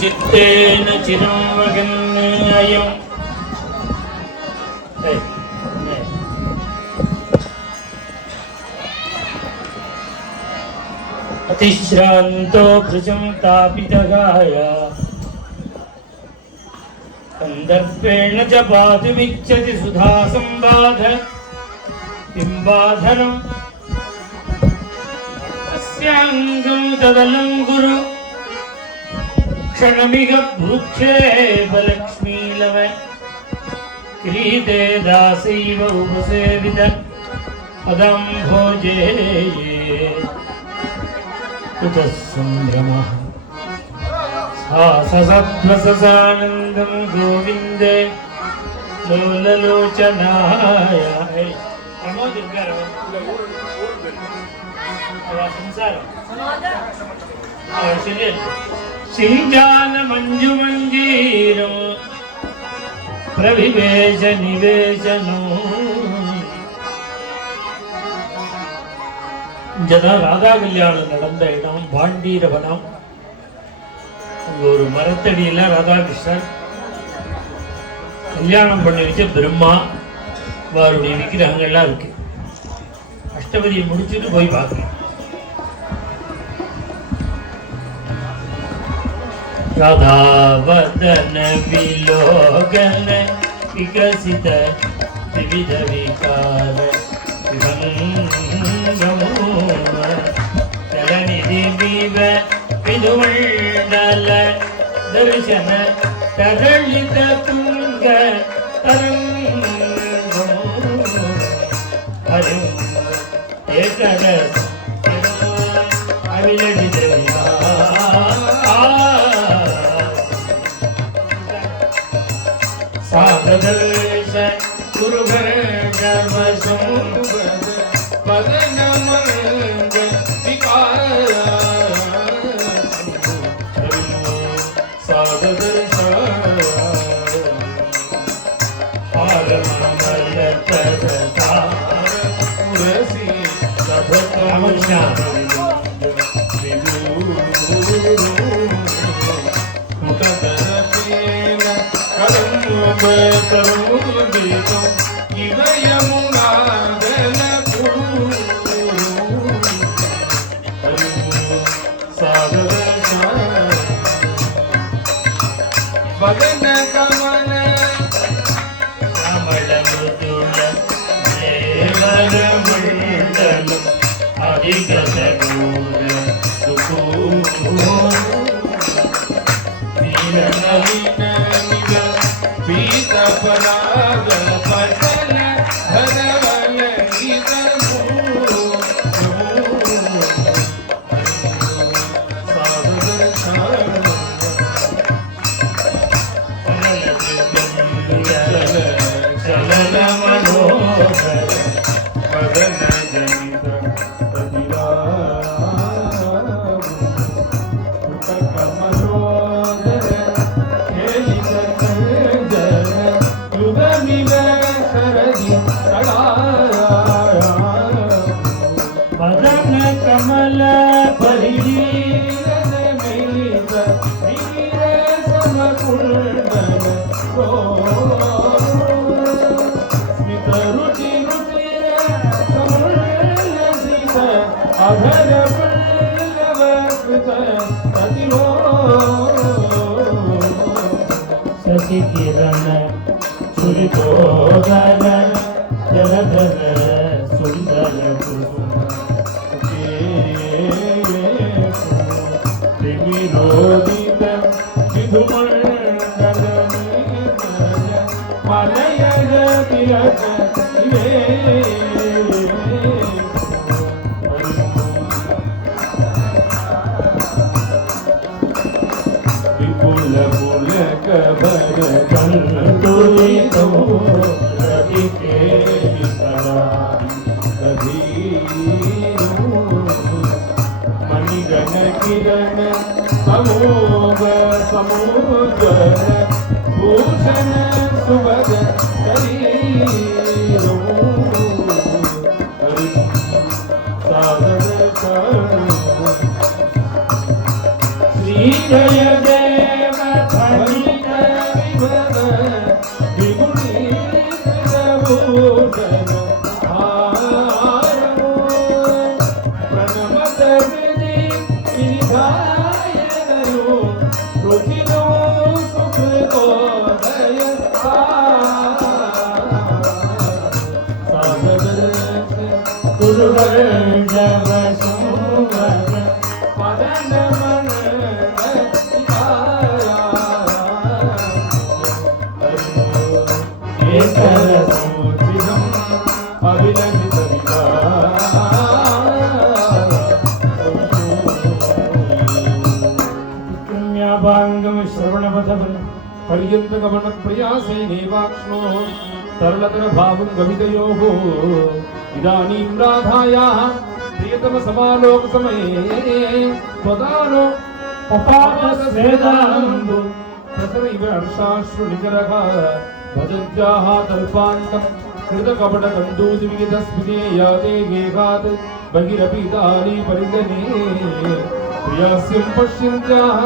चित्तेन चिरं वगन्ययम् अतिश्रान्तो भृजं तापितगाय कन्दर्पेण च पातुमिच्छति सुधा संबाध बिम्बाधरम् अस्याङ्गं तदलं गुरु क्षणमिग भ्रूक्षेपलक्ष्मीलव क्रीते दासैव उपसेवित पदं भोजे कुतः सम्भ्रमः ससध्वससानन्दं गोविन्दे लोललोचनाय सिञ्जान मञ्जुमञ्जीरं प्रविवेश निवेशनो ஜதா ராதா கல்யாணம் நடந்த இடம் பாண்டீரவனம். அங்க ஒரு மரத்தடியில ராதாகிருஷ்ணன் கல்யாணம் பண்ணி வச்ச பிரம்மா அவருடைய விக்கிரகங்கள்லாம் இருக்கு. அஷ்டபதியை முடிச்சுட்டு போய் பார்க்க राधावदन विलोकन विकसित विविध विकार चलनिधि विव विधुमण्डल दर्शन तरलित तुंग तरंगम एकरस अविलडित साधदर्श गुरुभर जन्म संबद पदन मंग विकार साधदर्श हार ममल तदता उरसी सभतमशा करुणीतं इव यमुनादल वदन कमल श्यामल मृदुल देवर मंडल अधिगत गौर पीत पराग पटल धरवल चलन मनोहर मदन जनित मदन कमल परिलीन मिलित वीर समकुंडल स्मित शशि किरण सुरकोदर जलधर सुंदर विरोधित विधुमंडल मलय विपुल पुलक भर कंतुलितो रवि के मणिगण किरण समूह समूह भूषण सुभग शरीरो सादर श्री जय देव फलित विभव विगुणित भूषण हारो प्रणमत हृदि विधायनो रुचिरो सुखदोदय सादर गुरुवर जव सुमग पदन मन पर्यंत गमन प्रयासे नेवाक्ष्णो तरलतर भावं गवितयोः इदानीं राधायाः प्रियतम समालोक समये त्वदानो पपादस्वेदानन्दो तत्रैव हर्षाश्रुनिकरः भजन्त्याः कल्पान्तं कृतकपटकण्डूतिविगतस्मिते याते गेहात् बहिरपि इदानी परिगणे प्रियास्यं पश्यन्त्याः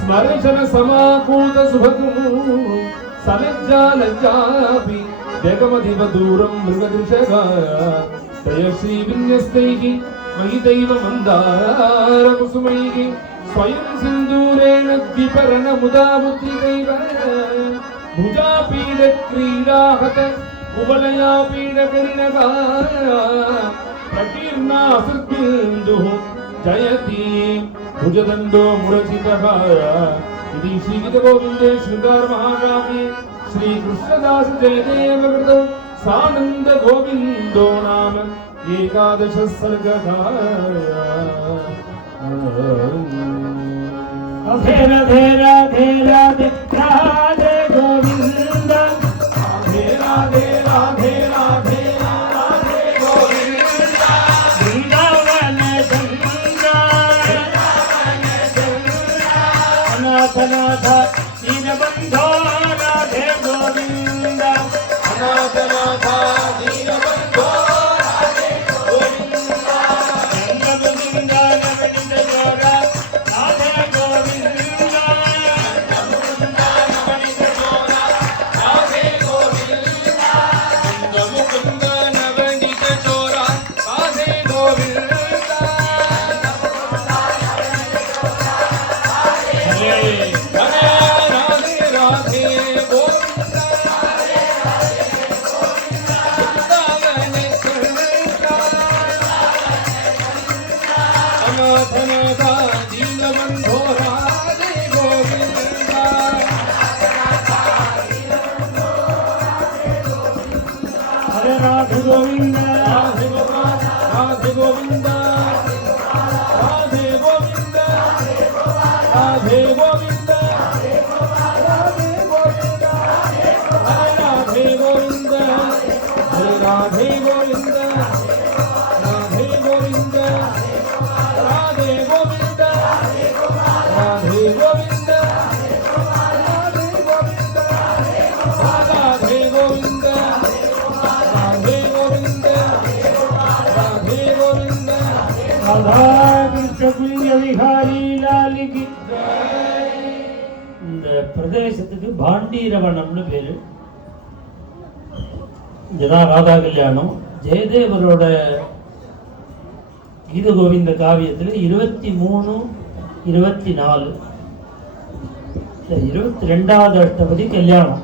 स्मरजन समाकूत सुभगु सलज्जा लज्जापि जगमदिव दूरं मृगदृशगा तयश्री विन्यस्तैः महितैव मन्दार कुसुमैः स्वयं सिन्दूरेण द्विपर्ण मुदा मुद्रितैव भुजापीड क्रीडाहत कुवलया पीडकरिणगा प्रकीर्णा सुर्बिन्दुः जयति भुजदंडो मुरचितः इति श्रीगीतगोविन्दे शृंगार महाकाव्ये श्री कृष्णदास जयदेव कृत सानंद गोविंदो नाम एकादश सर्गः राधे राधे राधे राधे राधे गोविंद राधे राधे राधे राधे राधे गोविंद वृंदावन अनाथ दीनबंधो राधे गोविंद अनाथ दीनबंधो राधे गोविंद नंदगोविंद नवनीत जोरा राधे गोविंद नवनीत जोरा राधे गोविंद नंदमुकुंद नवनीत जोरा राधे गोविंद गोविंद राधे गोविंद राधे गोविंद राधे गोविंद राधे गोविंद राधे गोविंद राधे गोविंद राधे गोविंद राधे गोविंद राधे गोविंद राधे गोविंद राधा कृष्ण कुंज विहारी लाल की இந்த பிரதேசத்துக்கு பாண்டீரவனம்னு பேரு. இதுதான் ராதா கல்யாணம். ஜெயதேவரோட கீத கோவிந்த காவியத்தில் 23, 24 22வது அஷ்டபதி கல்யாணம்.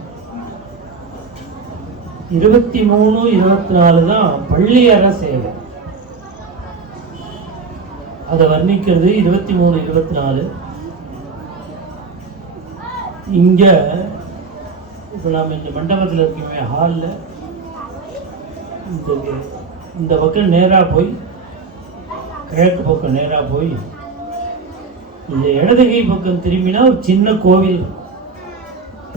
23, 24 தான் பள்ளியற சேவை. அதை வர்ணிக்கிறது 23, 24. இங்க இப்போ நாம் இந்த மண்டபத்தில் இருக்கோமே ஹாலில், இந்த பக்கம் நேராக போய் கிழக்கு பக்கம் நேராக போய் இந்த இடதுகை பக்கம் திரும்பினா ஒரு சின்ன கோவில்,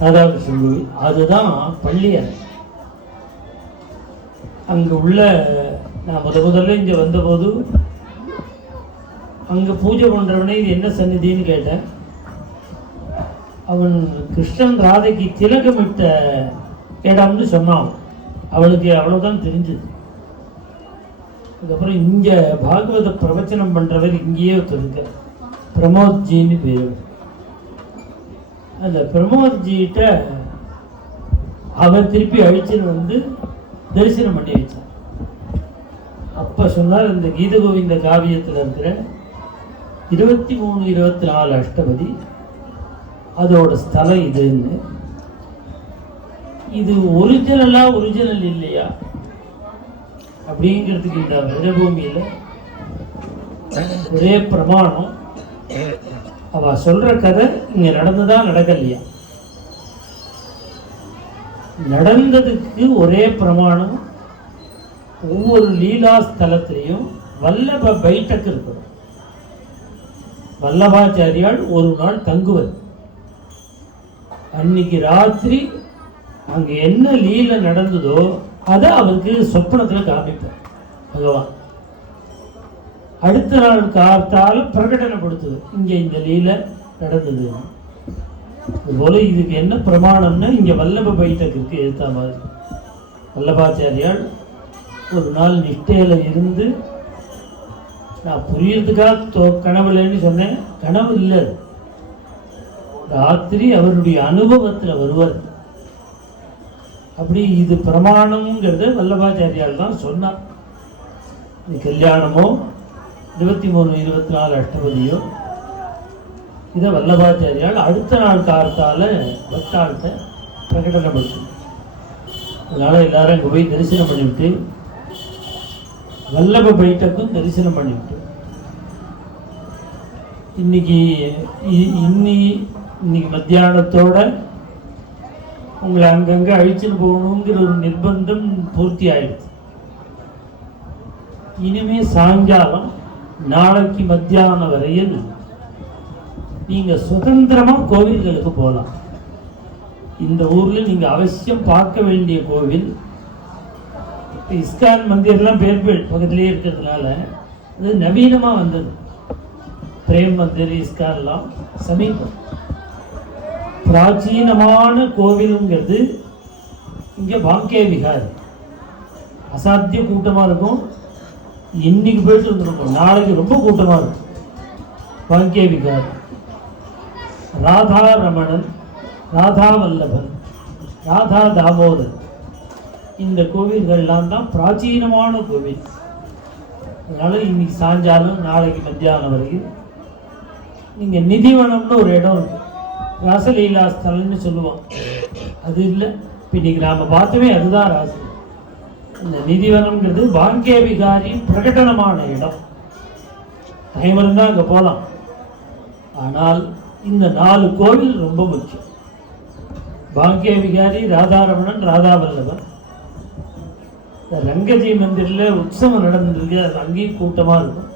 ராதாகிருஷ்ணன் கோவில், அதுதான் பள்ளியறை. அங்கே உள்ள நான் முதல்ல இங்கே வந்தபோது அங்கே பூஜை பண்ணுறவனே இது என்ன சந்நிதின்னு கேட்டேன். அவன் கிருஷ்ணன் ராதைக்கு திலகமிட்ட இடம்னு சொன்னான். அவளுக்கு அவ்வளோதான் தெரிஞ்சது. அதுக்கப்புறம் இங்கே பாகவத பிரவச்சனம் பண்ணுறவர் இங்கேயே ஒருத்தருக்க, பிரமோத்ஜின்னு பேர். அந்த பிரமோத்ஜிகிட்ட அவர் திருப்பி அழிச்சுன்னு வந்து தரிசனம் பண்ணி வச்சான். அப்போ சொன்னார், இந்த கீத கோவிந்த காவியத்தில் இருக்கிற 23, 24 அஷ்டபதி அதோட ஸ்தலம் இதுன்னு. இது ஒரிஜினல் இல்லையா அப்படிங்கிறதுக்கு இந்த விடபூமியில் ஒரே பிரமாணம். அவ சொல்ற கதை இங்க நடந்ததா நடக்கலையா, நடந்ததுக்கு ஒரே பிரமாணம். ஒவ்வொரு லீலா ஸ்தலத்திலையும் வல்லப பைட்டக் இருக்கணும். வல்லபாச்சாரியால் ஒரு நாள் தங்குவது. அன்னைக்கு ராத்திரி அங்கே என்ன லீலை நடந்ததோ அதை அவருக்கு சொப்பனத்தில் காமிப்பார் பகவான். அடுத்த நாள் காத்தால பிரகடனப்படுத்துது, இங்கே இந்த லீலை நடந்தது. அதுபோல இதுக்கு என்ன பிரமாணம்னா, இங்கே வல்லப பைட்டக்கு ஏற்ற மாதிரி வல்லபாச்சாரியால் ஒரு நாள் நிஷ்டையில் இருந்து, நான் புரியறதுக்காக கனவுலன்னு சொன்னேன், கனவு இல்லை, ராத்திரி அவருடைய அனுபவத்தில் வருவார். அப்படி இது பிரமாணம்ங்கிறத வல்லபாச்சாரியால் தான் சொன்னார். இது கல்யாணமோ 23, 24 அஷ்டபதியோ இதை வல்லபாச்சாரியால் அடுத்த நாள் காலத்தால் பக்தாள்கிட்ட பிரகடனப்படுத்தும். அதனால் எல்லாரும் இங்கே போய் தரிசனம் பண்ணிவிட்டு வல்லப பைட்டக்கும் தரிசனம் பண்ணிவிட்டு இன்னைக்கு மத்தியானத்தோட உங்களை அங்கங்கே அழிச்சுன்னு போகணுங்கிற ஒரு நிர்பந்தம் பூர்த்தி ஆயிடுச்சு. இனிமே சாயங்காலம் நாளைக்கு மத்தியானம் வரையில் நீங்க சுதந்திரமா கோவில்களுக்கு போகலாம். இந்த ஊர்ல நீங்க அவசியம் பார்க்க வேண்டிய கோவில் இஸ்கான் மந்திர்லாம் பேர் பக்கத்திலேயே இருக்கிறதுனால அது நவீனமா வந்தது. பிரேம் மந்திர், இஸ்கான்லாம் சமீபம். பிராச்சீனமான கோவிலுங்கிறது இங்கே பாங்கே விகார். அசாத்திய கூட்டமாக இருக்கும். இன்னைக்கு போயிட்டு வந்துருக்கோம், நாளைக்கு ரொம்ப கூட்டமாக இருக்கும். பாங்கே விகார், ராதா ரமணன், ராதா வல்லபன், ராதா தாமோதர், இந்த கோவில்கள்லாம் தான் பிராச்சீனமான கோவில். அதனால் இன்னைக்கு சாயங்காலம் நாளைக்கு மத்தியானம் வரைக்கும் நீங்கள் நிதிவனம்னு ஒரு இடம் இருக்கு, ராசலீலா ஸ்தலம்னு சொல்லுவோம். அது இல்லை, இப்போ இன்னைக்கு நாம் பார்த்தோமே அதுதான் ராச. இந்த நிதிவனம்ங்கிறது பாங்கே விகாரி பிரகடனமான இடம். டைம் இருந்தால் அங்கே போகலாம். ஆனால் இந்த 4 கோவில் ரொம்ப முக்கியம். பாங்கே விகாரி, ராதாரமணன், ராதா வல்லபன். இந்த ரங்கஜி மந்திரில் உற்சவம் நடந்துருக்கு, அது அங்கேயும் கூட்டமாக இருக்கும்.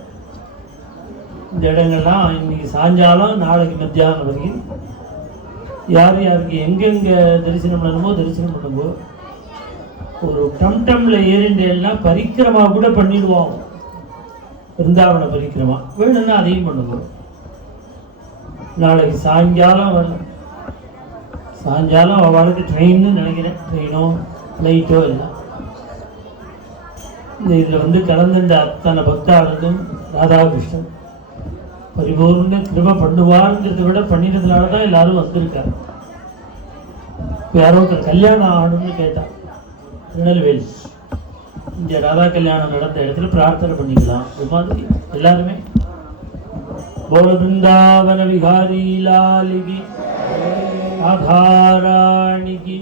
இந்த இடங்கள்லாம் இன்னைக்கு சாயங்காலம் நாளைக்கு மத்தியானம் வரைக்கும் யார் யாருக்கு எங்கெங்கே தரிசனம் பண்ணணுமோ தரிசனம் பண்ணுங்கோ. ஒரு டம்டம்ல ஏறிண்டேன்னா பரிக்கிரமா கூட பண்ணிடுவோம். பிருந்தாவன பரிக்கிரமா வேணும்னா அதையும் பண்ணுங்க. நாளைக்கு சாயங்காலம் அவளுக்கு ட்ரெயின்னு நினைக்கிறேன், ட்ரெயினோ ஃப்ளைட்டோ எல்லாம். இந்த இதில் கலந்துட்ட அத்தனை பக்தாளுக்கும் ராதாகிருஷ்ணன் பரிபூர்ண கிருபை பண்ணுவாருங்கிறத விட பண்ணினதுனால தான் எல்லாரும் வந்திருக்காரு. இப்போ யாரோ கல்யாணம் ஆகணும்னு கேட்டான் திருநெல்வேலி. இங்க ராதா கல்யாணம் நடந்த இடத்துல பிரார்த்தனை பண்ணிக்கலாம். இது மாதிரி எல்லாருமே போல பிருந்தாவன விகாரி லாலிகி ஆதாராணிகி